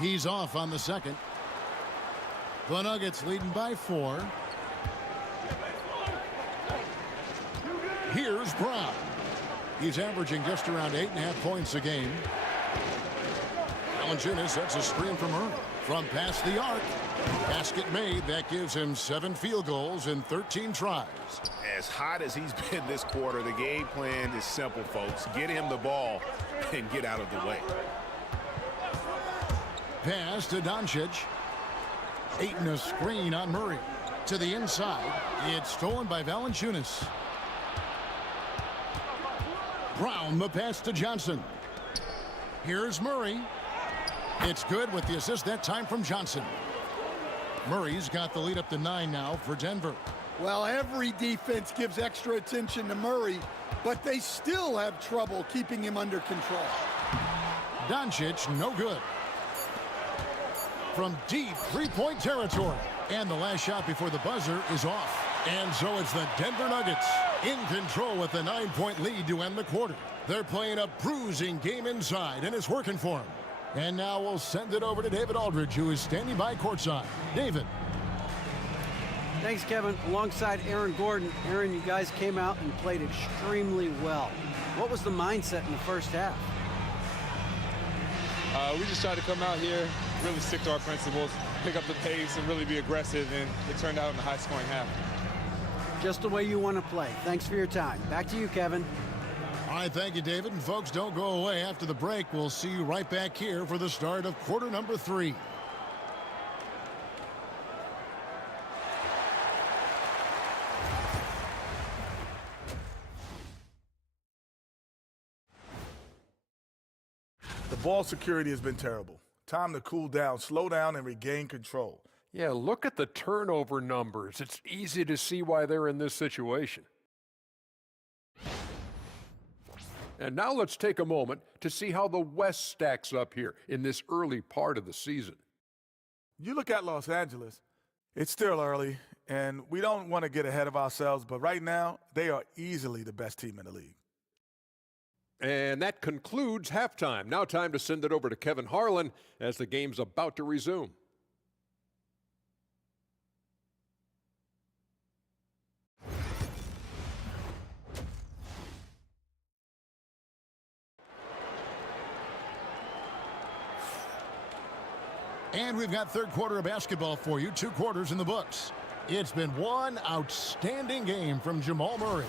He's off on the second. The Nuggets leading by 4. Here's Brown. He's averaging just around 8.5 points a game. Valanciunas sets a screen from Murray. From past the arc. Basket made. That gives him 7 field goals in 13 tries. As hot as he's been this quarter, the game plan is simple, folks. Get him the ball and get out of the way. Pass to Doncic. Ayton a screen on Murray. To the inside. It's stolen by Valanciunas. Brown the pass to Johnson. Here's Murray. It's good with the assist that time from Johnson. Murray's got the lead up to 9 now for Denver. Well, every defense gives extra attention to Murray, but they still have trouble keeping him under control. Doncic, no good. From deep three-point territory. And the last shot before the buzzer is off. And so it's the Denver Nuggets in control with a 9-point lead to end the quarter. They're playing a bruising game inside, and it's working for them. And now we'll send it over to David Aldridge, who is standing by courtside. David. Thanks, Kevin. Alongside Aaron Gordon. Aaron, you guys came out and played extremely well. What was the mindset in the first half? We just tried to come out here, really stick to our principles, pick up the pace, and really be aggressive, and it turned out in a high-scoring half. Just the way you want to play. Thanks for your time. Back to you, Kevin. All right, thank you, David. And folks, don't go away. After the break, we'll see you right back here for the start of quarter number 3. The ball security has been terrible. Time to cool down, slow down, and regain control. Yeah, look at the turnover numbers. It's easy to see why they're in this situation. And now let's take a moment to see how the West stacks up here in this early part of the season. You look at Los Angeles, it's still early, and we don't want to get ahead of ourselves, but right now, they are easily the best team in the league. And that concludes halftime. Now time to send it over to Kevin Harlan as the game's about to resume. And we've got third quarter of basketball for you. 2 quarters in the books. It's been one outstanding game from Jamal Murray.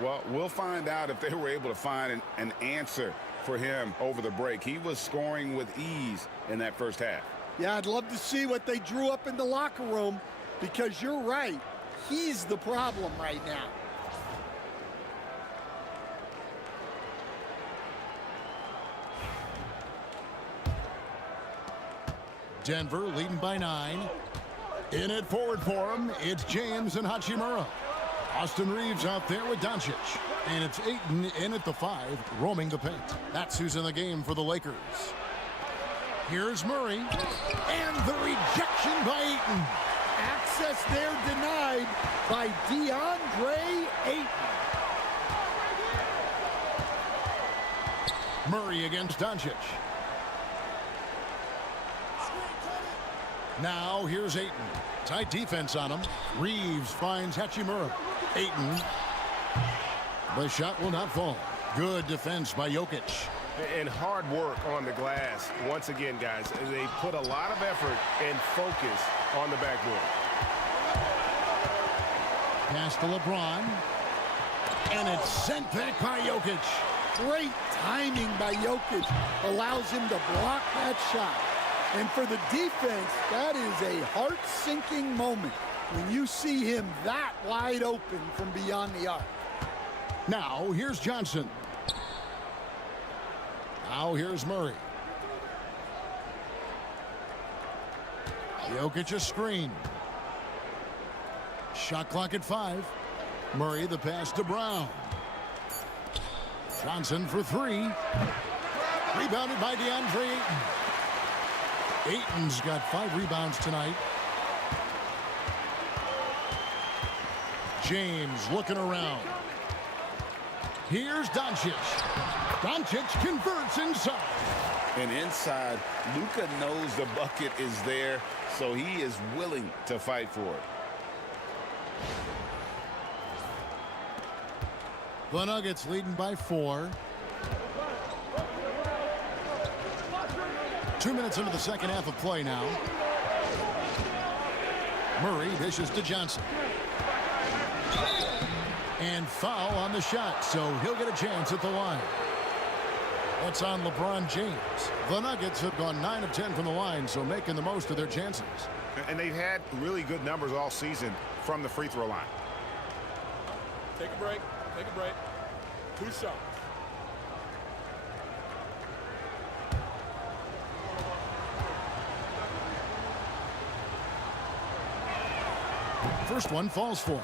Well, we'll find out if they were able to find an answer for him over the break. He was scoring with ease in that first half. Yeah, I'd love to see what they drew up in the locker room, because you're right. He's the problem right now. Denver leading by 9. In it forward for him, it's James and Hachimura. Austin Reeves out there with Doncic. And it's Ayton in at the 5, roaming the paint. That's who's in the game for the Lakers. Here's Murray. And the rejection by Ayton. Access there denied by DeAndre Ayton. Murray against Doncic. Now here's Ayton. Tight defense on him. Reeves finds Hachimura. Ayton. The shot will not fall. Good defense by Jokic. And hard work on the glass. Once again, guys, they put a lot of effort and focus on the backboard. Pass to LeBron. And it's sent back by Jokic. Great timing by Jokic allows him to block that shot. And for the defense, that is a heart-sinking moment when you see him that wide open from beyond the arc. Now, here's Johnson. Now, here's Murray. Jokic a screen. Shot clock at 5. Murray the pass to Brown. Johnson for 3. Rebounded by DeAndre Ayton. Ayton's got 5 rebounds tonight. James looking around. Here's Doncic. Doncic converts inside. And inside, Luka knows the bucket is there, so he is willing to fight for it. The Nuggets leading by 4. 2 minutes into the second half of play now. Murray dishes to Johnson. And foul on the shot, so he'll get a chance at the line. That's on LeBron James. The Nuggets have gone 9 of 10 from the line, so making the most of their chances. And they've had really good numbers all season from the free throw line. Take a break. Take a break. 2 shots. First one falls for him.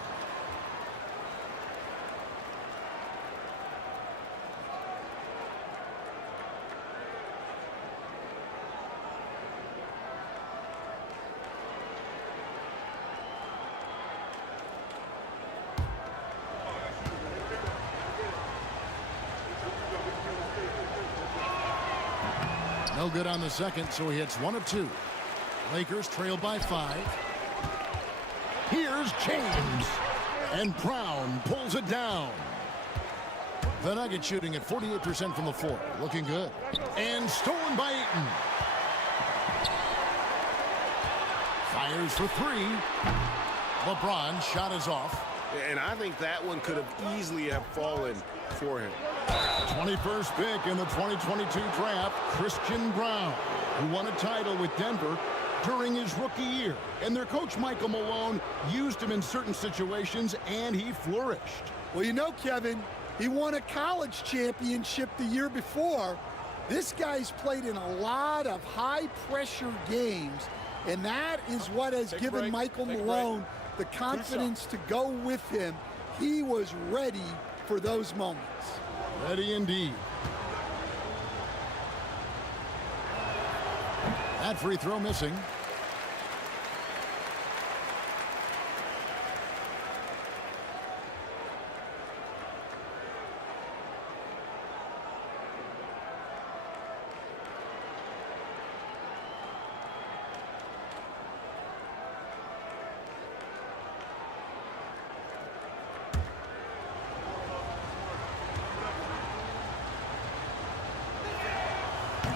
No good on the second, so he hits 1 of 2. Lakers trail by 5. Here's James. And Brown pulls it down. The Nuggets shooting at 48% from the floor. Looking good. And stolen by Ayton. Fires for 3. LeBron's shot is off. And I think that one could have easily have fallen for him. 21st pick in the 2022 draft, Christian Brown, who won a title with Denver during his rookie year. And their coach, Michael Malone, used him in certain situations, and he flourished. Well, you know, Kevin, he won a college championship the year before. This guy's played in a lot of high-pressure games, and that is what has given Michael Malone the confidence to go with him. He was ready for those moments. Ready indeed. That free throw missing.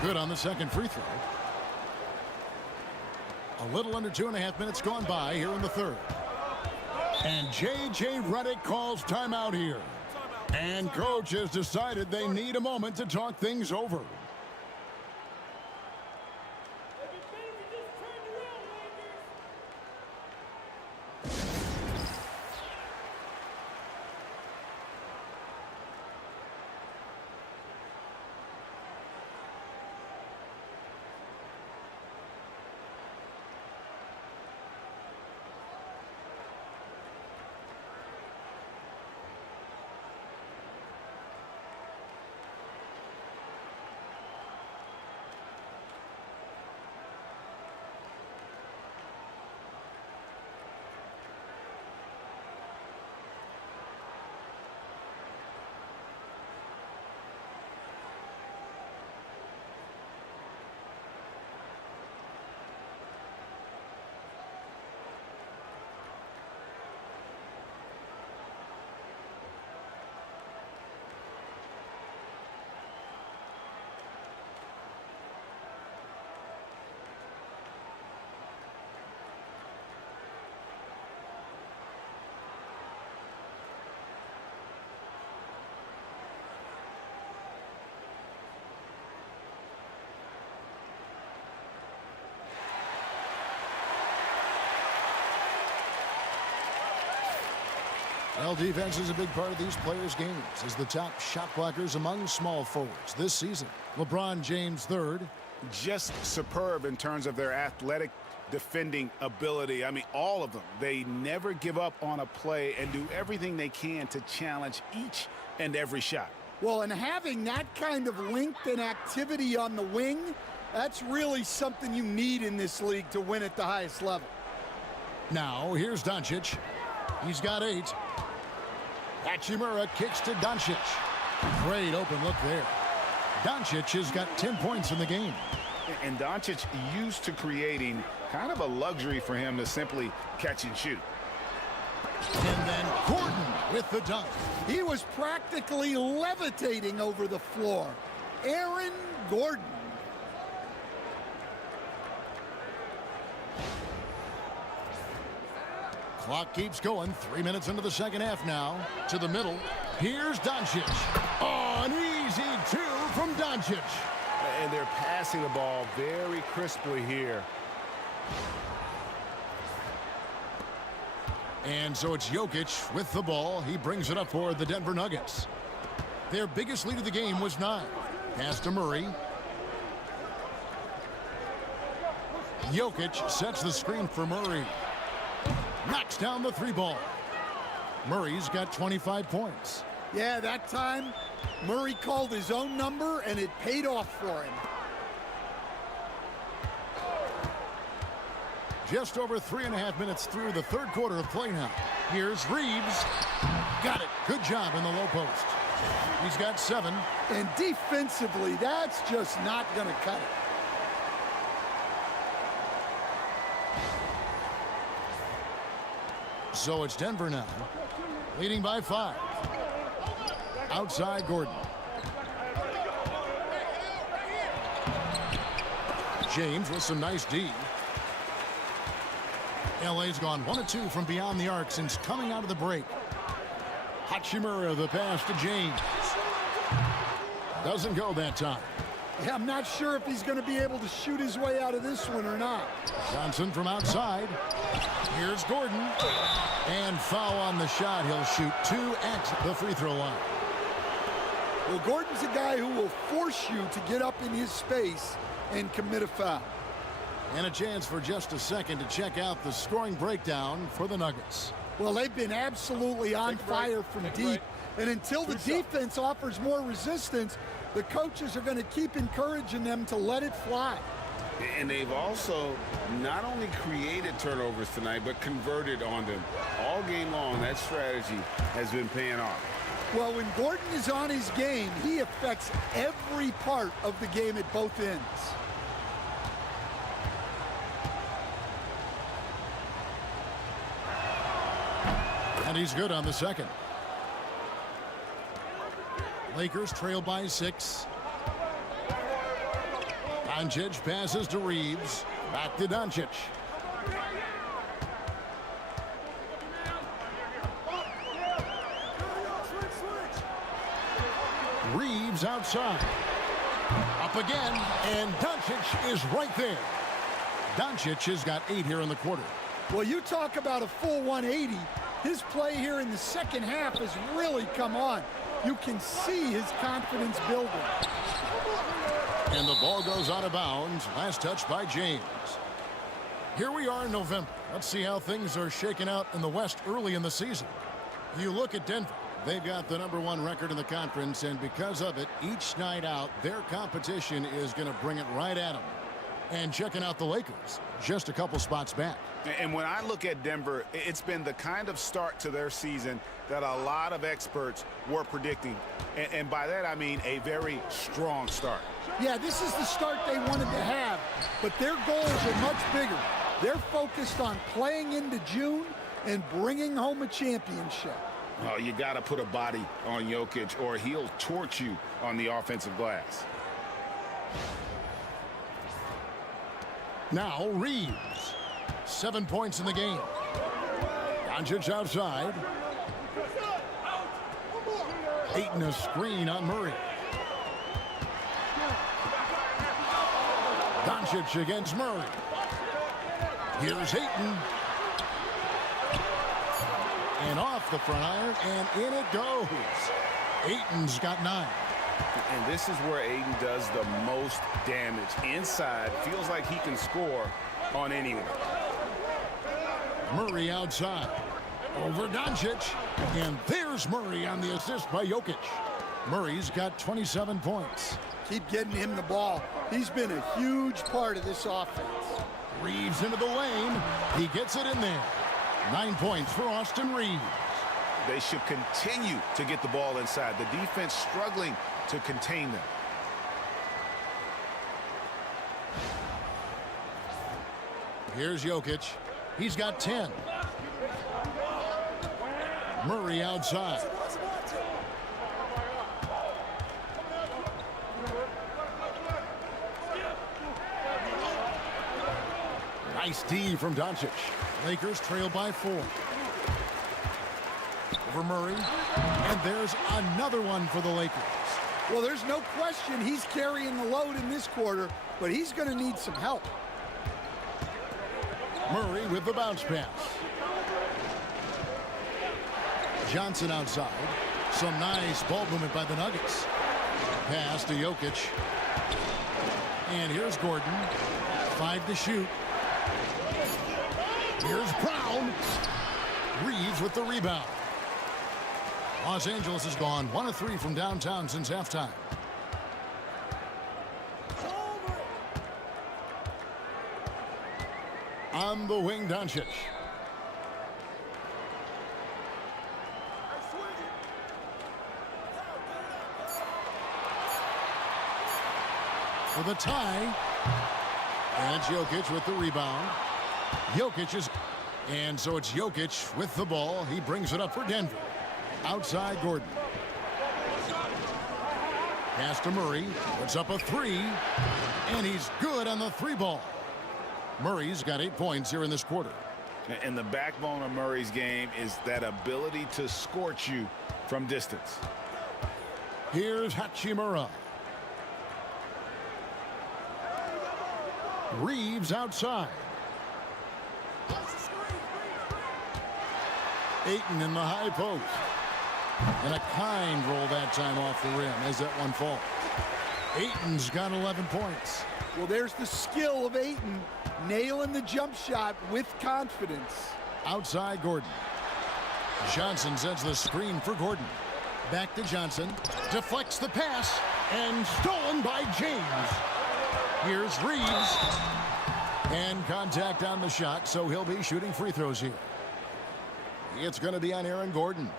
Good on the second free throw. A little under 2.5 minutes gone by here in the third. And J.J. Redick calls timeout here. And coach has decided they need a moment to talk things over. Well, defense is a big part of these players' games as the top shot blockers among small forwards this season. LeBron James third. Just superb in terms of their athletic defending ability. I mean, all of them. They never give up on a play and do everything they can to challenge each and every shot. Well, and having that kind of length and activity on the wing, that's really something you need in this league to win at the highest level. Now, here's Doncic. He's got 8. Hachimura kicks to Doncic. Great open look there. Doncic has got 10 points in the game. And Doncic used to creating kind of a luxury for him to simply catch and shoot. And then Gordon with the dunk. He was practically levitating over the floor. Aaron Gordon. Clock keeps going. 3 minutes into the second half now. To the middle. Here's Doncic. Oh, an easy two from Doncic. And they're passing the ball very crisply here. And so it's Jokic with the ball. He brings it up for the Denver Nuggets. Their biggest lead of the game was 9. Pass to Murray. Jokic sets the screen for Murray. Knocks down the 3 ball. Murray's got 25 points. Yeah, that time Murray called his own number and it paid off for him. Just over 3.5 minutes through the third quarter of play now. Here's Reeves. Got it. Good job in the low post. He's got 7. And defensively, that's just not going to cut it. So it's Denver now, leading by 5. Outside Gordon. James with some nice D. LA's gone 1 of 2 from beyond the arc since coming out of the break. Hachimura the pass to James. Doesn't go that time. Yeah, I'm not sure if he's going to be able to shoot his way out of this one or not. Johnson from outside. Here's Gordon. And foul on the shot. He'll shoot 2 at the free throw line. Well, Gordon's a guy who will force you to get up in his space and commit a foul. And a chance for just a second to check out the scoring breakdown for the Nuggets. Well, they've been absolutely on fire from deep. And until the defense offers more resistance, the coaches are going to keep encouraging them to let it fly. And they've also not only created turnovers tonight, but converted on them. All game long, that strategy has been paying off. Well, when Gordon is on his game, he affects every part of the game at both ends. And he's good on the second. Lakers trail by 6. Doncic passes to Reeves. Back to Doncic. Reeves outside. Up again, and Doncic is right there. Doncic has got 8 here in the quarter. Well, you talk about a full 180. His play here in the second half has really come on. You can see his confidence building. And the ball goes out of bounds. Last touch by James. Here we are in November. Let's see how things are shaking out in the West early in the season. You look at Denver. They've got the #1 record in the conference, and because of it, each night out, their competition is going to bring it right at them. And checking out the Lakers, just a couple spots back. And when I look at Denver, it's been the kind of start to their season that a lot of experts were predicting. And by that, I mean a very strong start. Yeah, this is the start they wanted to have, but their goals are much bigger. They're focused on playing into June and bringing home a championship. Oh, you got to put a body on Jokic or he'll torch you on the offensive glass. Now Reeves. 7 points in the game. Doncic outside. Ayton a screen on Murray. Doncic against Murray. Here's Ayton. And off the front iron, and in it goes. Ayton's got 9. And this is where Ayton does the most damage. Inside, feels like he can score on anyone. Murray outside. Over Doncic. And there's Murray on the assist by Jokic. Murray's got 27 points. Keep getting him the ball. He's been a huge part of this offense. Reeves into the lane. He gets it in there. 9 points for Austin Reeves. They should continue to get the ball inside. The defense struggling to contain them. Here's Jokic. He's got 10. Murray outside. Nice D from Doncic. Lakers trail by 4. Over Murray. And there's another one for the Lakers. Well, there's no question he's carrying the load in this quarter, but he's going to need some help. Murray with the bounce pass. Johnson outside. Some nice ball movement by the Nuggets. Pass to Jokic. And here's Gordon. 5 to shoot. Here's Brown. Reeves with the rebound. Los Angeles has gone 1 of 3 from downtown since halftime. On the wing, Doncic. For the tie. And it's Jokic with the rebound. Jokic is... And so it's Jokic with the ball. He brings it up for Denver. Outside Gordon. Pass to Murray. Puts up a 3. And he's good on the 3 ball. Murray's got 8 points here in this quarter. And the backbone of Murray's game is that ability to scorch you from distance. Here's Hachimura. Reeves outside. Ayton in the high post. And a kind roll that time off the rim as that one falls. Ayton's got 11 points. Well, there's the skill of Ayton, nailing the jump shot with confidence. Outside Gordon. Johnson sets the screen for Gordon. Back to Johnson. Deflects the pass. And stolen by James. Here's Reeves. And contact on the shot, so he'll be shooting free throws here. It's going to be on Aaron Gordon.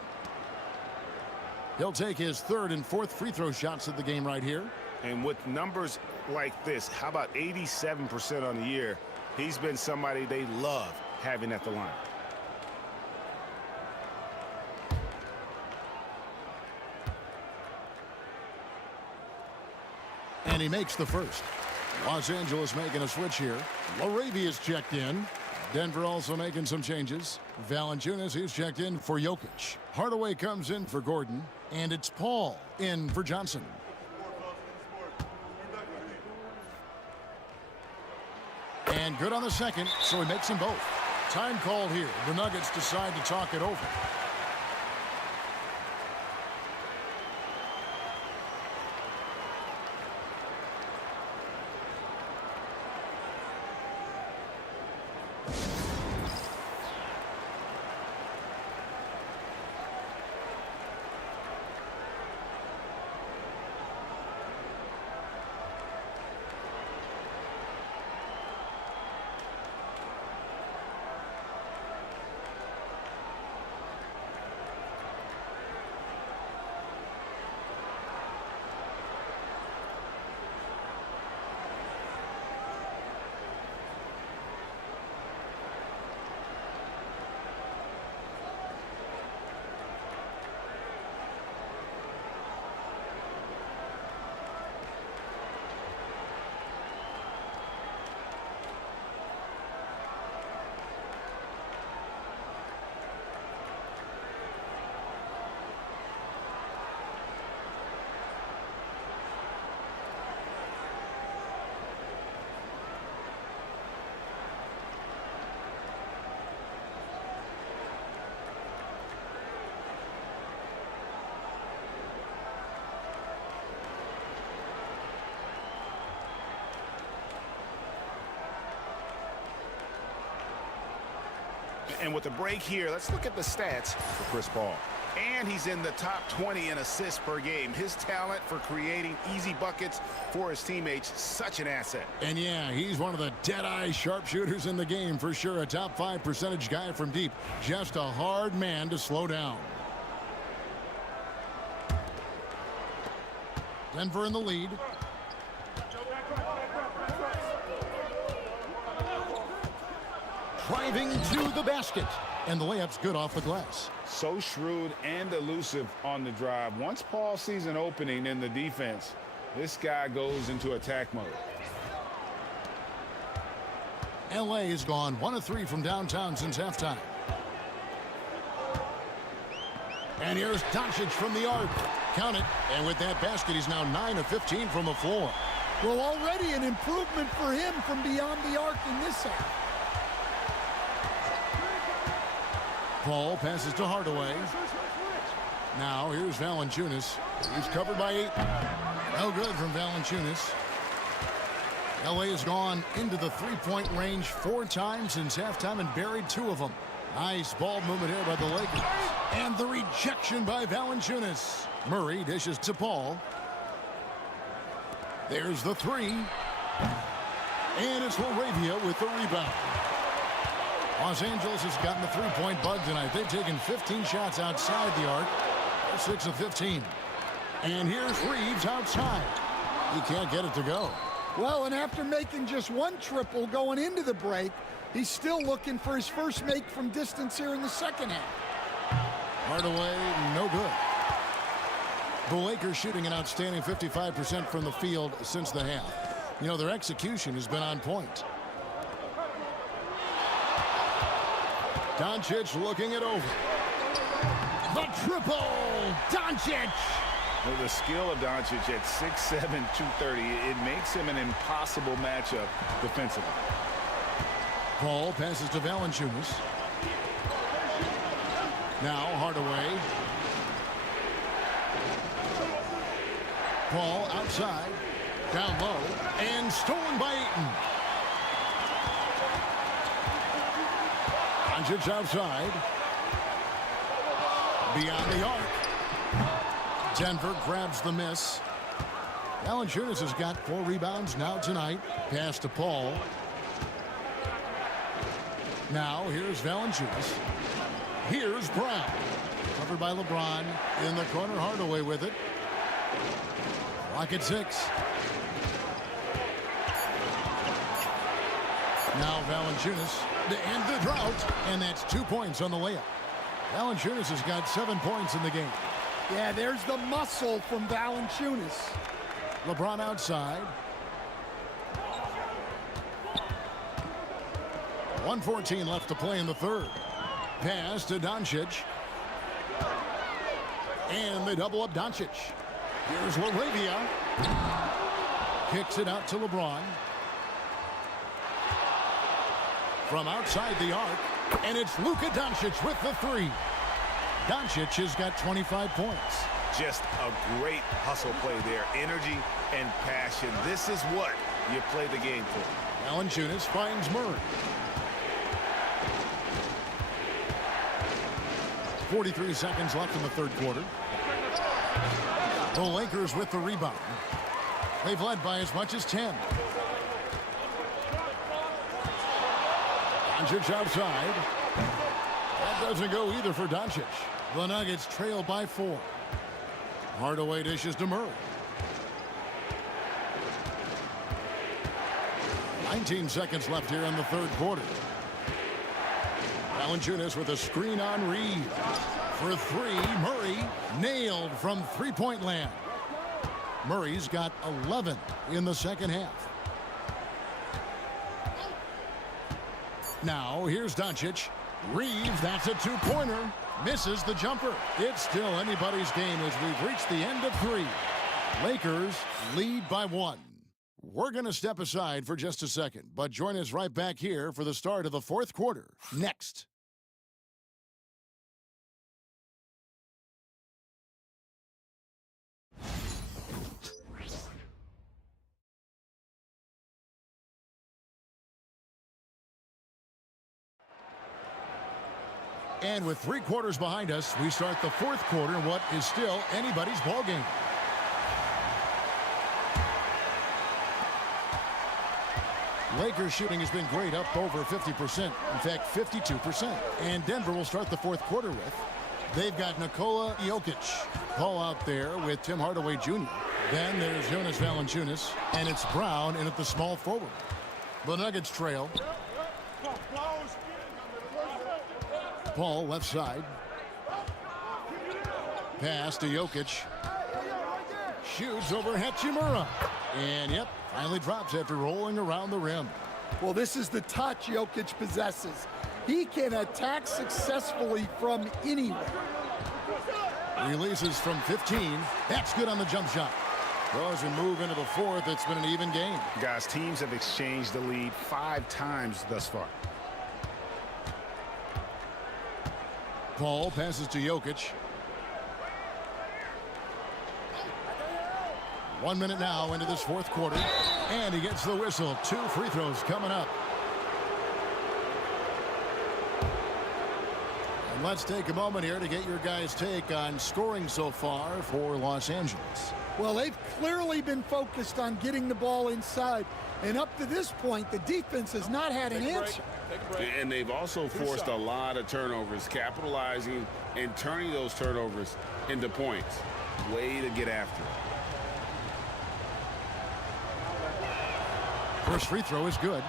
He'll take his 3rd and 4th free throw shots of the game right here. And with numbers like this, how about 87% on the year? He's been somebody they love having at the line. And he makes the first. Los Angeles making a switch here. Laravia's checked in. Denver also making some changes. Valanciunas, who's checked in for Jokic. Hardaway comes in for Gordon. And it's Paul in for Johnson. And good on the second, so he makes them both. Time called here. The Nuggets decide to talk it over. And with the break here, let's look at the stats for Chris Paul. And he's in the top 20 in assists per game. His talent for creating easy buckets for his teammates, such an asset. And yeah, he's one of the dead-eye sharpshooters in the game for sure. A top 5 percentage guy from deep. Just a hard man to slow down. Denver in the lead. driving to the basket. And the layup's good off the glass. So shrewd and elusive on the drive. Once Paul sees an opening in the defense, this guy goes into attack mode. LA has gone 1 of 3 from downtown since halftime. And here's Jokic from the arc. Count it. And with that basket, he's now 9 of 15 from the floor. Well, already an improvement for him from beyond the arc in this half. Paul passes to Hardaway. Now here's Valanciunas. He's covered by 8. No good from Valanciunas. LA has gone into the three-point range 4 times since halftime and buried 2 of them. Nice ball movement here by the Lakers. And the rejection by Valanciunas. Murray dishes to Paul. There's the 3. And it's Laravia with the rebound. Los Angeles has gotten the three-point bug tonight. They've taken 15 shots outside the arc. They're 6 of 15. And here's Reeves outside. He can't get it to go. Well, and after making just 1 triple going into the break, he's still looking for his first make from distance here in the second half. Hardaway, no good. The Lakers shooting an outstanding 55% from the field since the half. You know, their execution has been on point. Doncic looking it over. The triple! Doncic! With the skill of Doncic at 6'7", 230, it makes him an impossible matchup defensively. Paul passes to Valanciunas. Now Hardaway. Paul outside. Down low. And stolen by Ayton. Doncic outside. Beyond the arc. Denver grabs the miss. Valanciunas has got 4 rebounds now tonight. Pass to Paul. Now here's Valanciunas. Here's Brown. Covered by LeBron. In the corner, Hardaway with it. Clock at 6. Now Valanciunas to end the drought. And that's 2 points on the layup. Valanciunas has got 7 points in the game. Yeah, there's the muscle from Valanciunas. LeBron outside. 1:14 left to play in the third. Pass to Doncic. And they double up Doncic. Here's Laravia. Kicks it out to LeBron. From outside the arc. And it's Luka Doncic with the 3. Doncic has got 25 points. Just a great hustle play there. Energy and passion. This is what you play the game for. Valanciunas finds Murray. 43 seconds left in the third quarter. The Lakers with the rebound. They've led by as much as 10. Doncic outside. That doesn't go either for Doncic. The Nuggets trail by 4. Hardaway dishes to Murray. 19 seconds left here in the third quarter. Valanciunas with a screen on Reed. For 3, Murray nailed from three-point land. Murray's got 11 in the second half. Now here's Doncic. Reeves, that's a 2-pointer. Misses the jumper. It's still anybody's game as we've reached the end of 3. Lakers lead by 1. We're going to step aside for just a second, but join us right back here for the start of the fourth quarter. Next. And with 3 quarters behind us, we start the fourth quarter in what is still anybody's ball game. Lakers shooting has been great, up over 50%. In fact, 52%. And Denver will start the fourth quarter with. They've got Nikola Jokic. Paul out there with Tim Hardaway Jr. Then there's Jonas Valanciunas. And it's Brown in at the small forward. The Nuggets trail. Paul left side. Pass to Jokic. Shoots over Hachimura. And, yep, finally drops after rolling around the rim. Well, this is the touch Jokic possesses. He can attack successfully from anywhere. Releases from 15. That's good on the jump shot. Well, as we move into the fourth, it's been an even game. Guys, teams have exchanged the lead 5 times thus far. Paul passes to Jokic. 1 minute now into this fourth quarter. And he gets the whistle. 2 free throws coming up. And let's take a moment here to get your guys' take on scoring so far for Los Angeles. Well, they've clearly been focused on getting the ball inside. And up to this point, the defense has not had an answer. And they've also forced a lot of turnovers, capitalizing and turning those turnovers into points. Way to get after it. First free throw is good.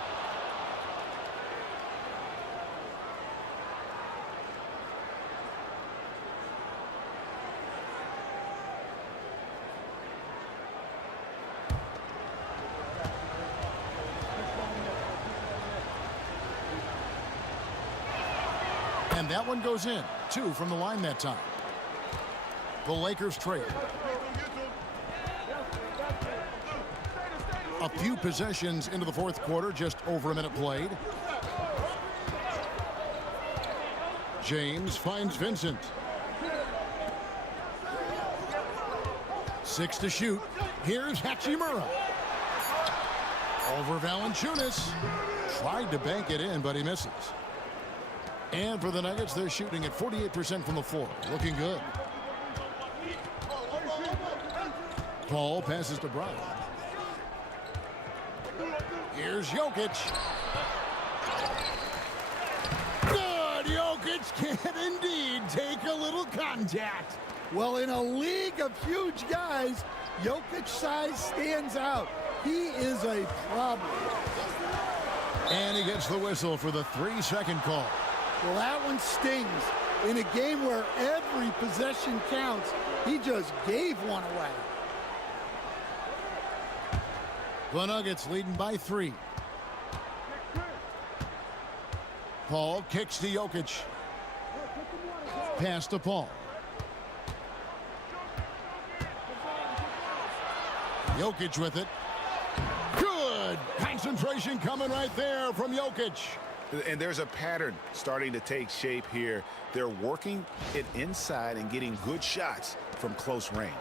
And that one goes in. 2 from the line that time. The Lakers trail. A few possessions into the fourth quarter, just over a minute played. James finds Vincent. 6 to shoot. Here's Hachimura. Over Valanciunas. Tried to bank it in, but he misses. And for the Nuggets, they're shooting at 48% from the floor. Looking good. Paul passes to Brown. Here's Jokic. Good. Jokic can indeed take a little contact. Well, in a league of huge guys, Jokic's size stands out. He is a problem. And he gets the whistle for the 3-second call. Well, that one stings. In a game where every possession counts, he just gave one away. The Nuggets leading by 3. Paul kicks to Jokic. Pass to Paul. Jokic with it. Good. Concentration coming right there from Jokic. And there's a pattern starting to take shape here. They're working it inside and getting good shots from close range.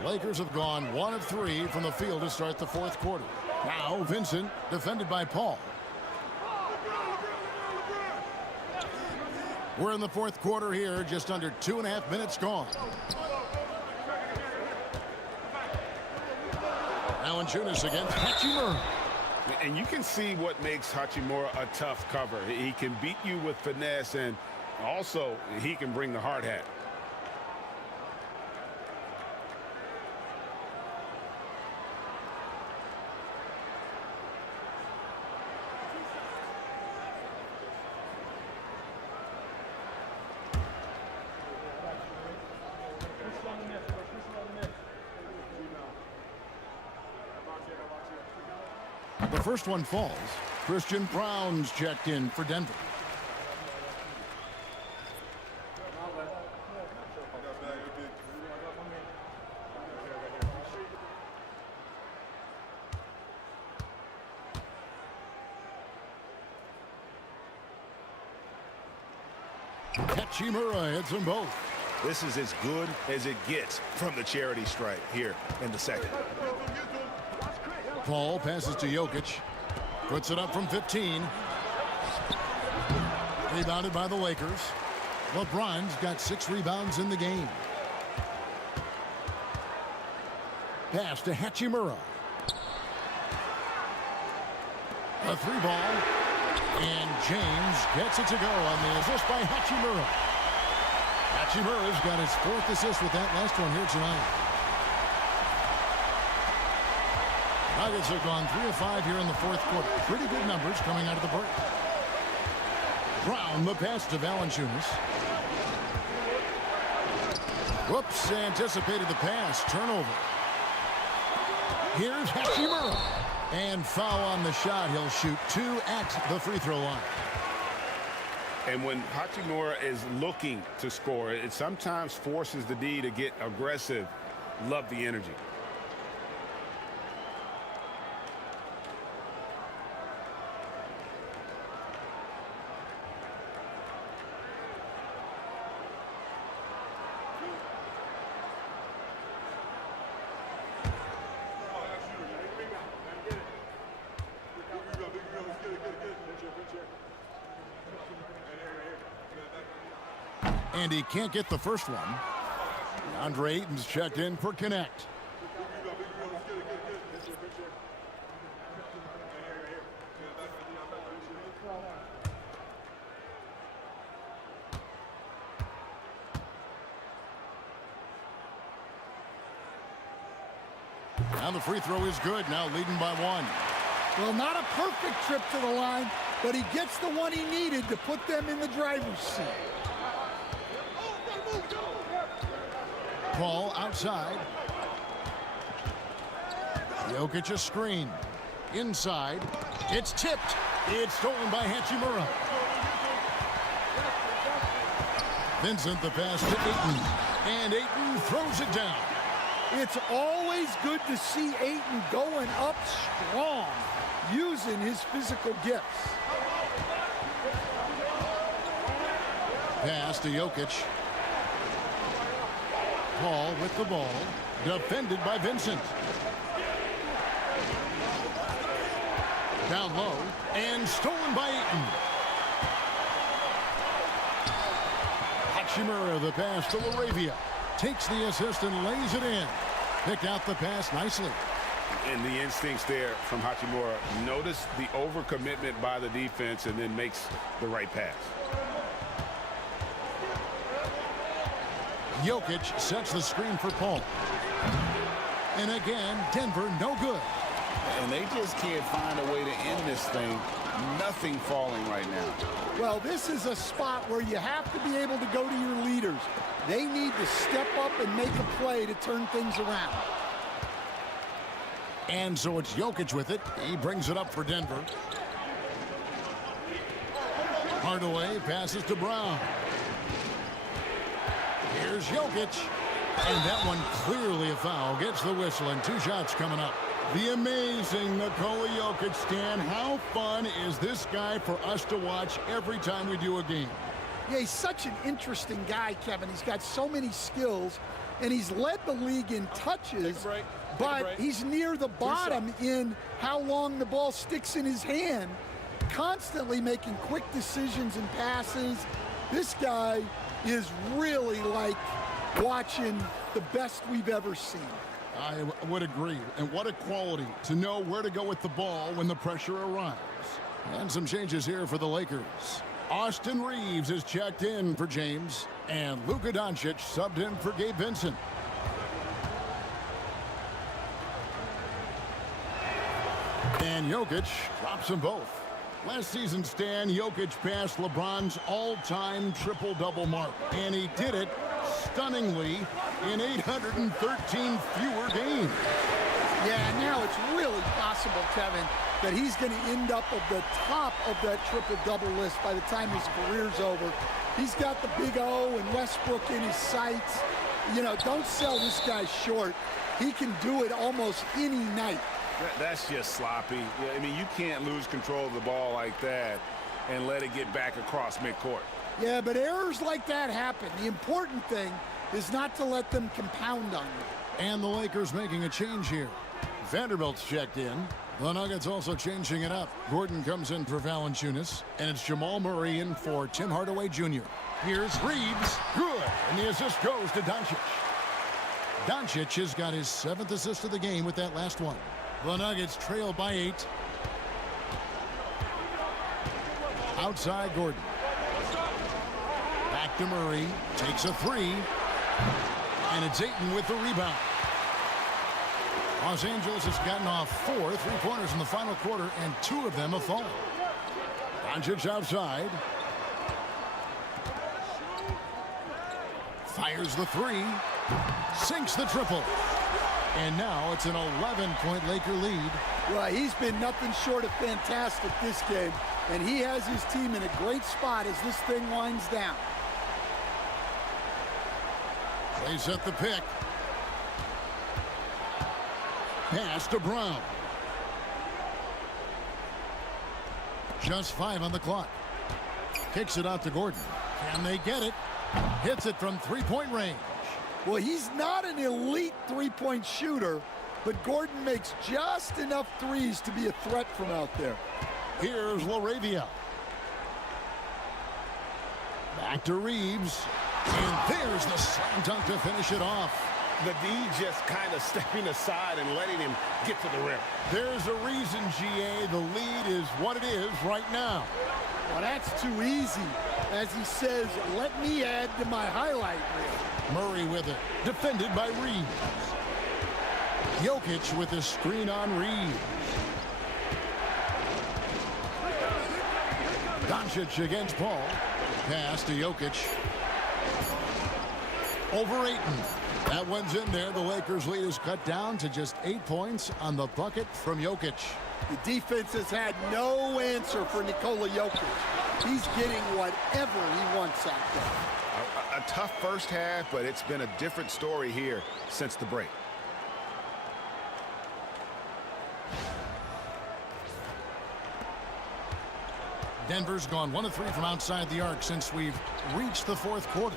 The Lakers have gone 1 of 3 from the field to start the fourth quarter. Now Vincent, defended by Paul. We're in the fourth quarter here, just under 2.5 minutes gone. Valanciunas against Hachimura. And you can see what makes Hachimura a tough cover. He can beat you with finesse, and also he can bring the hard hat. The first one falls. Christian Brown's checked in for Denver. Hachimura hits them both. This is as good as it gets from the charity stripe here in the second. Paul passes to Jokic. Puts it up from 15. Rebounded by the Lakers. LeBron's got 6 rebounds in the game. Pass to Hachimura. A 3-ball. And James gets it to go on the assist by Hachimura. Hachimura's got his 4th assist with that last one here tonight. Nuggets have gone 3 of 5 here in the fourth quarter. Pretty good numbers coming out of the break. Brown, the pass to Valanciunas. Whoops, anticipated the pass. Turnover. Here's Hachimura. And foul on the shot. He'll shoot 2 at the free throw line. And when Hachimura is looking to score, it sometimes forces the D to get aggressive. Love the energy. And he can't get the first one. Andre Ayton's checked in for Connect. Now the free throw is good. Now leading by 1. Well, not a perfect trip to the line, but he gets the one he needed to put them in the driver's seat. Paul outside. Jokic a screen. Inside. It's tipped. It's stolen by Hachimura. Vincent the pass to Ayton. And Ayton throws it down. It's always good to see Ayton going up strong, using his physical gifts. Pass to Jokic. Paul with the ball. Defended by Vincent. Down low. And stolen by Ayton. Hachimura the pass to Laravia. Takes the assist and lays it in. Picked out the pass nicely. And the instincts there from Hachimura. Notice the overcommitment by the defense and then makes the right pass. Jokic sets the screen for Paul. And again, Denver no good. And they just can't find a way to end this thing. Nothing falling right now. Well, this is a spot where you have to be able to go to your leaders. They need to step up and make a play to turn things around. And so it's Jokic with it. He brings it up for Denver. Hardaway passes to Brown. Here's Jokic. And that one clearly a foul. Gets the whistle and 2 shots coming up. The amazing Nikola Jokic, Stan. How fun is this guy for us to watch every time we do a game? Yeah, he's such an interesting guy, Kevin. He's got so many skills, and he's led the league in touches, but he's near the bottom in how long the ball sticks in his hand, constantly making quick decisions and passes. This guy is really like watching the best we've ever seen. I would agree. And what a quality to know where to go with the ball when the pressure arrives. And some changes here for the Lakers. Austin Reeves is checked in for James. And Luka Doncic subbed in for Gabe Vincent. And Jokic drops them both. Last season, Stan, Jokic passed LeBron's all-time triple-double mark. And he did it stunningly in 813 fewer games. Yeah, now it's really possible, Kevin, that he's going to end up at the top of that triple-double list by the time his career's over. He's got the big O and Westbrook in his sights. You know, don't sell this guy short. He can do it almost any night. That's just sloppy. I mean, you can't lose control of the ball like that and let it get back across midcourt. Yeah, but errors like that happen. The important thing is not to let them compound on you. And the Lakers making a change here. Vanderbilt's checked in. The Nuggets also changing it up. Gordon comes in for Valanciunas, and it's Jamal Murray in for Tim Hardaway Jr. Here's Reeves. Good. And the assist goes to Doncic. Doncic has got his 7th assist of the game with that last one. The Nuggets trail by 8. Outside Gordon. Back to Murray. Takes a 3. And it's Ayton with the rebound. Los Angeles has gotten off 4 3-pointers in the final quarter, and 2 of them have fallen. Doncic outside. Fires the three. Sinks the triple. And now it's an 11-point Laker lead. Well, he's been nothing short of fantastic this game, and he has his team in a great spot as this thing winds down. They set the pick. Pass to Brown. Just 5 on the clock. Kicks it out to Gordon. Can they get it? Hits it from three-point range. Well, he's not an elite three-point shooter, but Gordon makes just enough threes to be a threat from out there. Here's LaRavia. Back to Reeves. And there's the slam dunk to finish it off. The D just kind of stepping aside and letting him get to the rim. There's a reason, GA, the lead is what it is right now. Well, that's too easy. As he says, let me add to my highlight reel. Murray with it. Defended by Reeves. Jokic with a screen on Reeves. Doncic against Paul. Pass to Jokic. Over Ayton. That one's in there. The Lakers' lead is cut down to just 8 points on the bucket from Jokic. The defense has had no answer for Nikola Jokic. He's getting whatever he wants out there. A tough first half, but it's been a different story here since the break. Denver's gone 1 of 3 from outside the arc since we've reached the fourth quarter.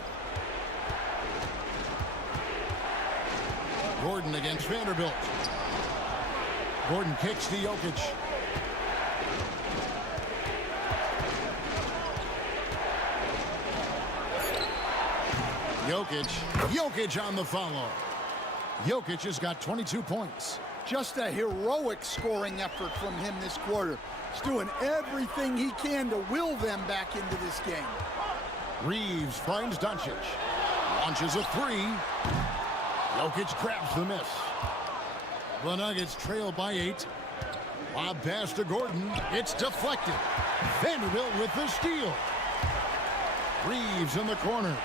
Gordon against Vanderbilt. Gordon kicks to Jokic. Jokic on the follow. Jokic has got 22 points. Just a heroic scoring effort from him this quarter. He's doing everything he can to will them back into this game. Reeves finds Doncic. Launches a three. Jokic grabs the miss. The Nuggets trail by 8. Lob pass to Gordon. It's deflected. Vanderbilt with the steal. Reeves in the corner.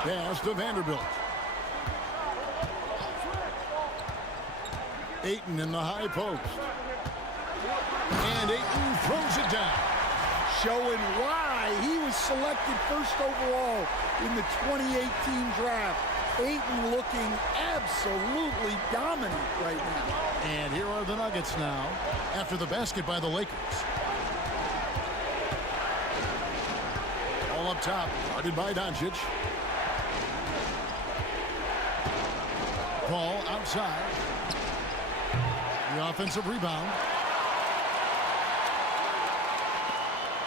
Pass to Vanderbilt. Ayton in the high post. And Ayton throws it down. Showing why he was selected first overall in the 2018 draft. Ayton looking absolutely dominant right now. And here are the Nuggets now after the basket by the Lakers. All up top, guarded by Doncic. Paul outside. The offensive rebound.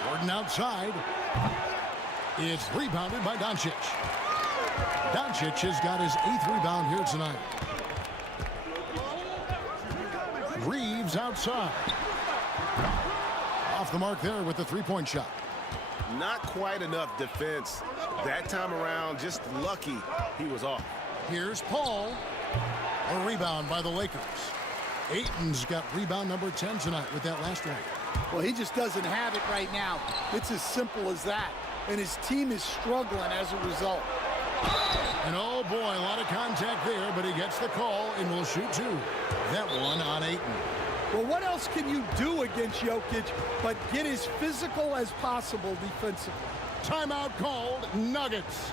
Gordon outside. It's rebounded by Doncic. Doncic has got his 8th rebound here tonight. Reeves outside. Off the mark there with the three-point shot. Not quite enough defense. That time around, just lucky he was off. Here's Paul. A rebound by the Lakers. Ayton's got rebound number 10 tonight with that last one. Well, he just doesn't have it right now. It's as simple as that. And his team is struggling as a result. And oh boy, a lot of contact there, but he gets the call and will shoot 2. That one on Ayton. Well, what else can you do against Jokic but get as physical as possible defensively? Timeout called, Nuggets.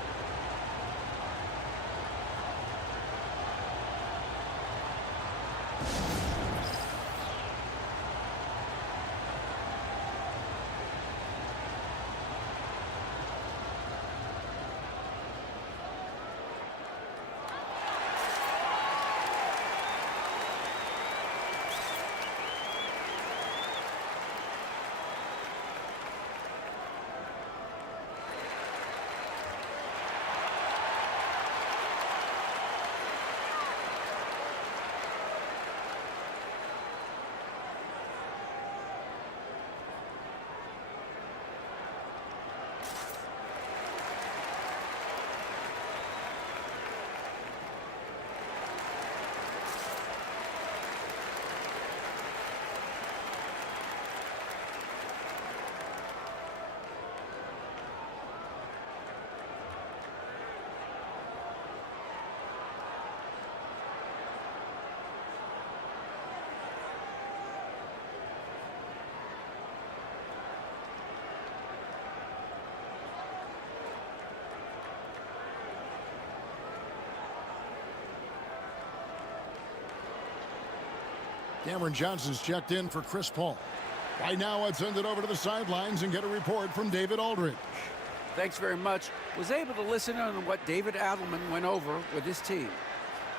Cameron Johnson's checked in for Chris Paul. Right now, I'd send it over to the sidelines and get a report from David Aldridge. Thanks very much. Was able to listen in on what David Adelman went over with his team.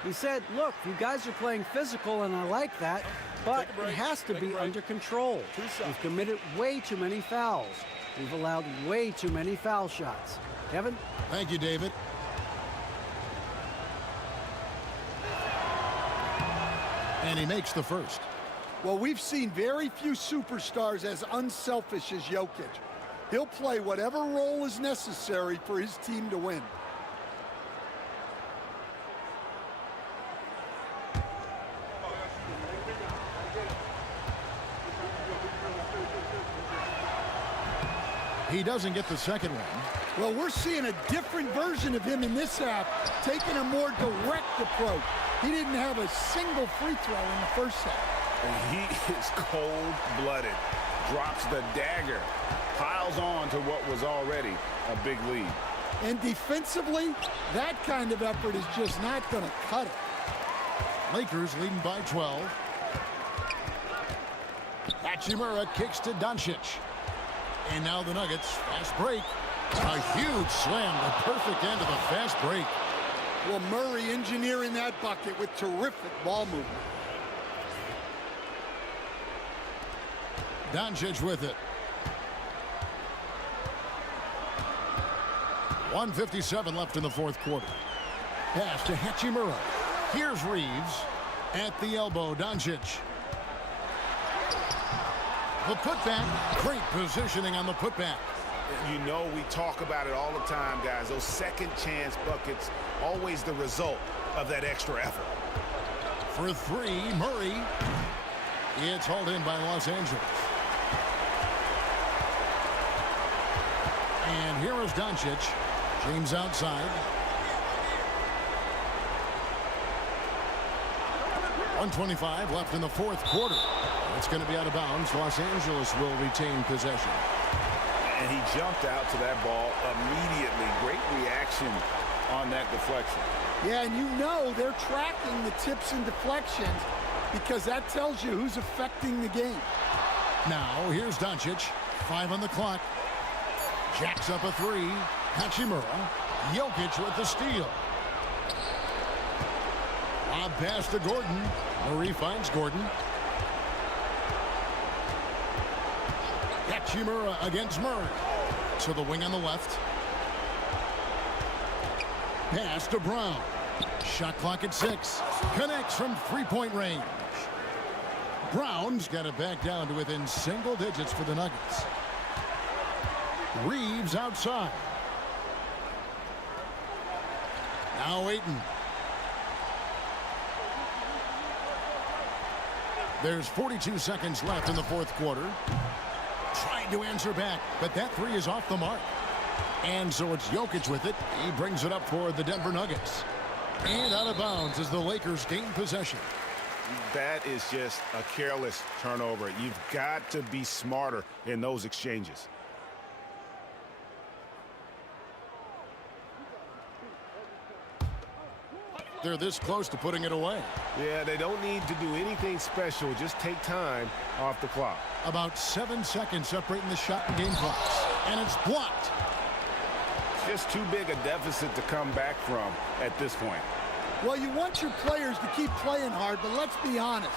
He said, look, you guys are playing physical, and I like that, but it has to be under control. We've committed way too many fouls. We've allowed way too many foul shots. Kevin? Thank you, David. And he makes the first. Well, we've seen very few superstars as unselfish as Jokic. He'll play whatever role is necessary for his team to win. He doesn't get the second one. Well, we're seeing a different version of him in this half, taking a more direct approach. He didn't have a single free throw in the first half. And he is cold-blooded. Drops the dagger. Piles on to what was already a big lead. And defensively, that kind of effort is just not going to cut it. Lakers leading by 12. Hachimura kicks to Doncic. And now the Nuggets, fast break. A huge slam, the perfect end of the fast break. Well, Murray engineering that bucket with terrific ball movement. Doncic with it. 1:57 left in the fourth quarter. Pass to Hachimura. Here's Reeves at the elbow. Doncic. The putback. Great positioning on the putback. You know, we talk about it all the time, guys. Those second chance buckets, always the result of that extra effort. For three, Murray. It's hauled in by Los Angeles. And here is Doncic. James outside. 1:25 left in the fourth quarter. It's going to be out of bounds. Los Angeles will retain possession. And he jumped out to that ball immediately. Great reaction on that deflection. Yeah, and you know they're tracking the tips and deflections because that tells you who's affecting the game. Now, here's Doncic. 5 on the clock. Jacks up a three. Hachimura. Jokic with the steal. Lob pass to Gordon. Murray finds Gordon. Hachimura against Murray. To the wing on the left. Pass to Brown. Shot clock at 6. Connects from three-point range. Brown's got it back down to within single digits for the Nuggets. Reeves outside. Now Ayton. There's 42 seconds left in the fourth quarter. Trying to answer back, but that three is off the mark. And so it's Jokic with it. He brings it up for the Denver Nuggets. And out of bounds as the Lakers gain possession. That is just a careless turnover. You've got to be smarter in those exchanges. They're this close to putting it away. Yeah, they don't need to do anything special. Just take time off the clock. About 7 seconds separating the shot and game clocks. And it's blocked. Just too big a deficit to come back from at this point. Well, you want your players to keep playing hard, but let's be honest.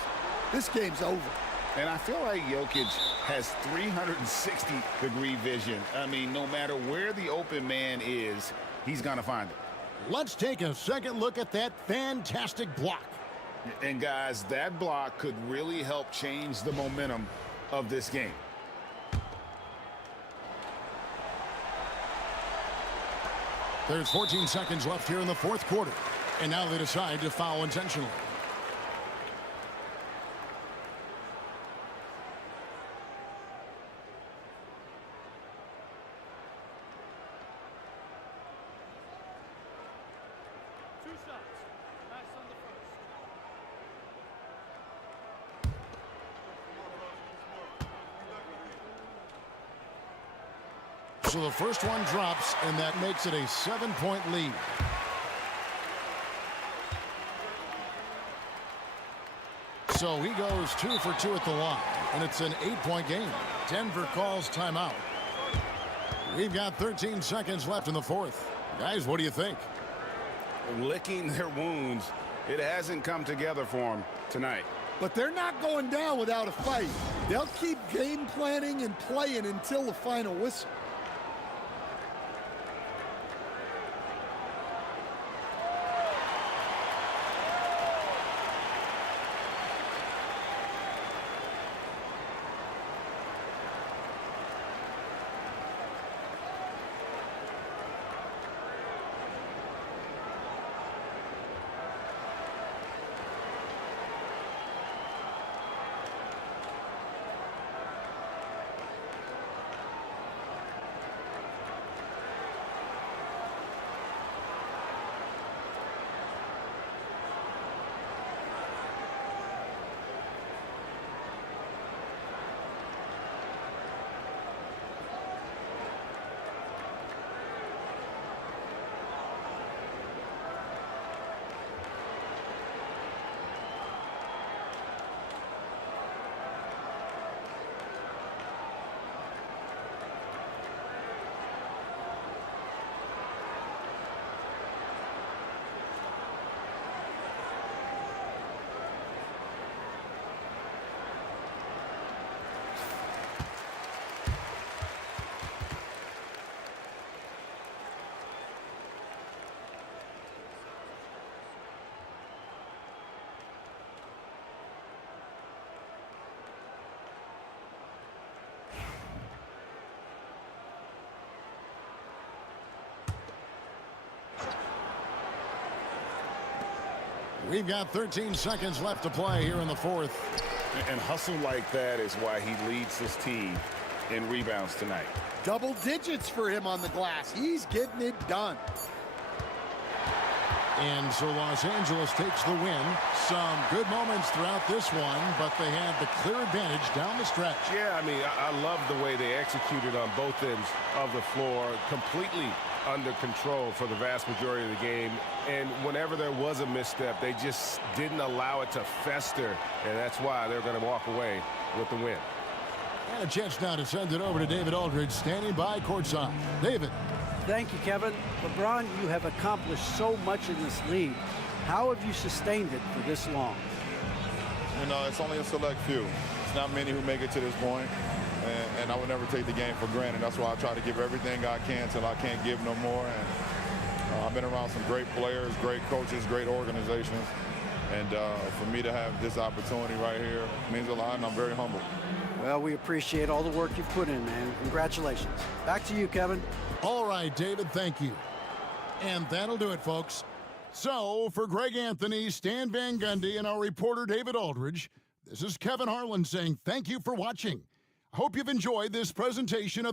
This game's over. And I feel like Jokic has 360-degree vision. I mean, no matter where the open man is, he's going to find it. Let's take a second look at that fantastic block. And guys, that block could really help change the momentum of this game. There's 14 seconds left here in the fourth quarter. And now they decide to foul intentionally. So the first one drops, and that makes it a 7-point lead. . So he goes 2 for 2 at the line, and it's an 8-point game. Denver calls timeout. We've got 13 seconds left in the fourth. Guys, what do you think? Licking their wounds. It hasn't come together for them tonight. But they're not going down without a fight. They'll keep game planning and playing until the final whistle. We've got 13 seconds left to play here in the fourth. And hustle like that is why he leads his team in rebounds tonight. Double digits for him on the glass. He's getting it done. And so Los Angeles takes the win. Some good moments throughout this one, but they had the clear advantage down the stretch. Yeah, I mean, I love the way they executed on both ends of the floor, completely under control for the vast majority of the game. And whenever there was a misstep, they just didn't allow it to fester, and that's why they're going to walk away with the win. And a chance now to send it over to David Aldridge, standing by courtside. David. Thank you, Kevin. LeBron, you have accomplished so much in this league. How have you sustained it for this long? You know, it's only a select few. It's not many who make it to this point, and I would never take the game for granted. That's why I try to give everything I can till I can't give no more. And I've been around some great players, great coaches, great organizations. And for me to have this opportunity right here means a lot, and I'm very humbled. Well, we appreciate all the work you've put in, man. Congratulations. Back to you, Kevin. All right, David, thank you. And that'll do it, folks. So, for Greg Anthony, Stan Van Gundy, and our reporter, David Aldridge, this is Kevin Harlan saying thank you for watching. I hope you've enjoyed this presentation of